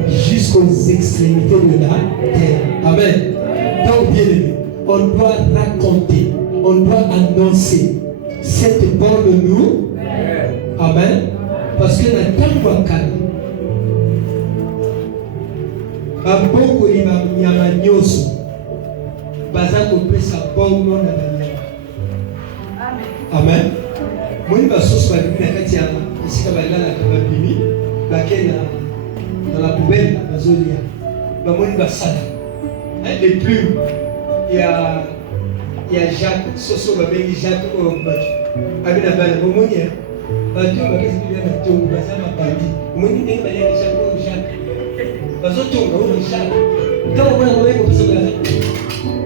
jusqu'aux extrémités de la terre. Amen. Donc, bien aimé, on doit raconter, on doit annoncer cette bonne nouvelle. Amen. Parce que la tango akana, baboko ima nyama nyoso, baza kopesa bongo na banyama. Amen. Moni basoso babimi na kati ya esika balala kababimi, bakena dans la poubelle, bazolia. Bamoni basala. Les plumes. Il y a Jacques, Soso babengi Jacques au Batu. Abina bana bomoni. Batu bakesi bien na tongo basama bandi. Moni ndenge banya Jacques au Jacques. Bazotonga au Jacques. Kama bwana mwenye kupesa bwana.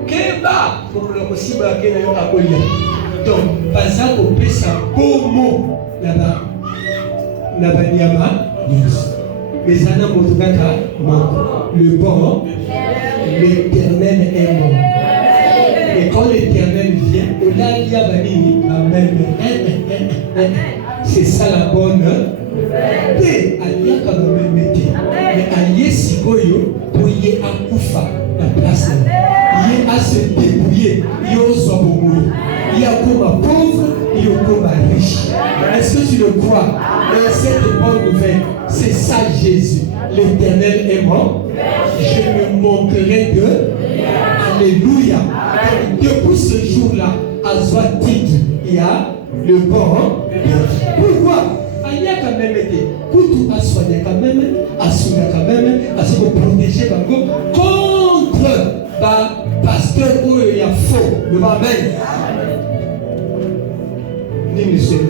Keba pour le possible akena yo akolia. Donc baza kopesa bomo là-bas. Na banyama. Mais Anna Motokaka, le bon, l'Éternel est mort. Et quand l'Éternel vient, c'est ça la bonne. Mais Aïe Sikoyo, pour y akoufa la place. Il a se débrouiller, il y a Zobomoui. Il y a comme pauvre, il y a comme riche. Est-ce que tu le crois? Et cette bonne nouvelle, c'est ça Jésus. L'Éternel est mort. Je me moquerai de. Alléluia. Depuis ce jour-là, à Zouatid, il y a le bon. Pourquoi? Il y a quand même été. Koutou a soigné quand même, a soigné quand même, a se protéger contre le pasteur où il y a faux. Le Amen. Ni monsieur.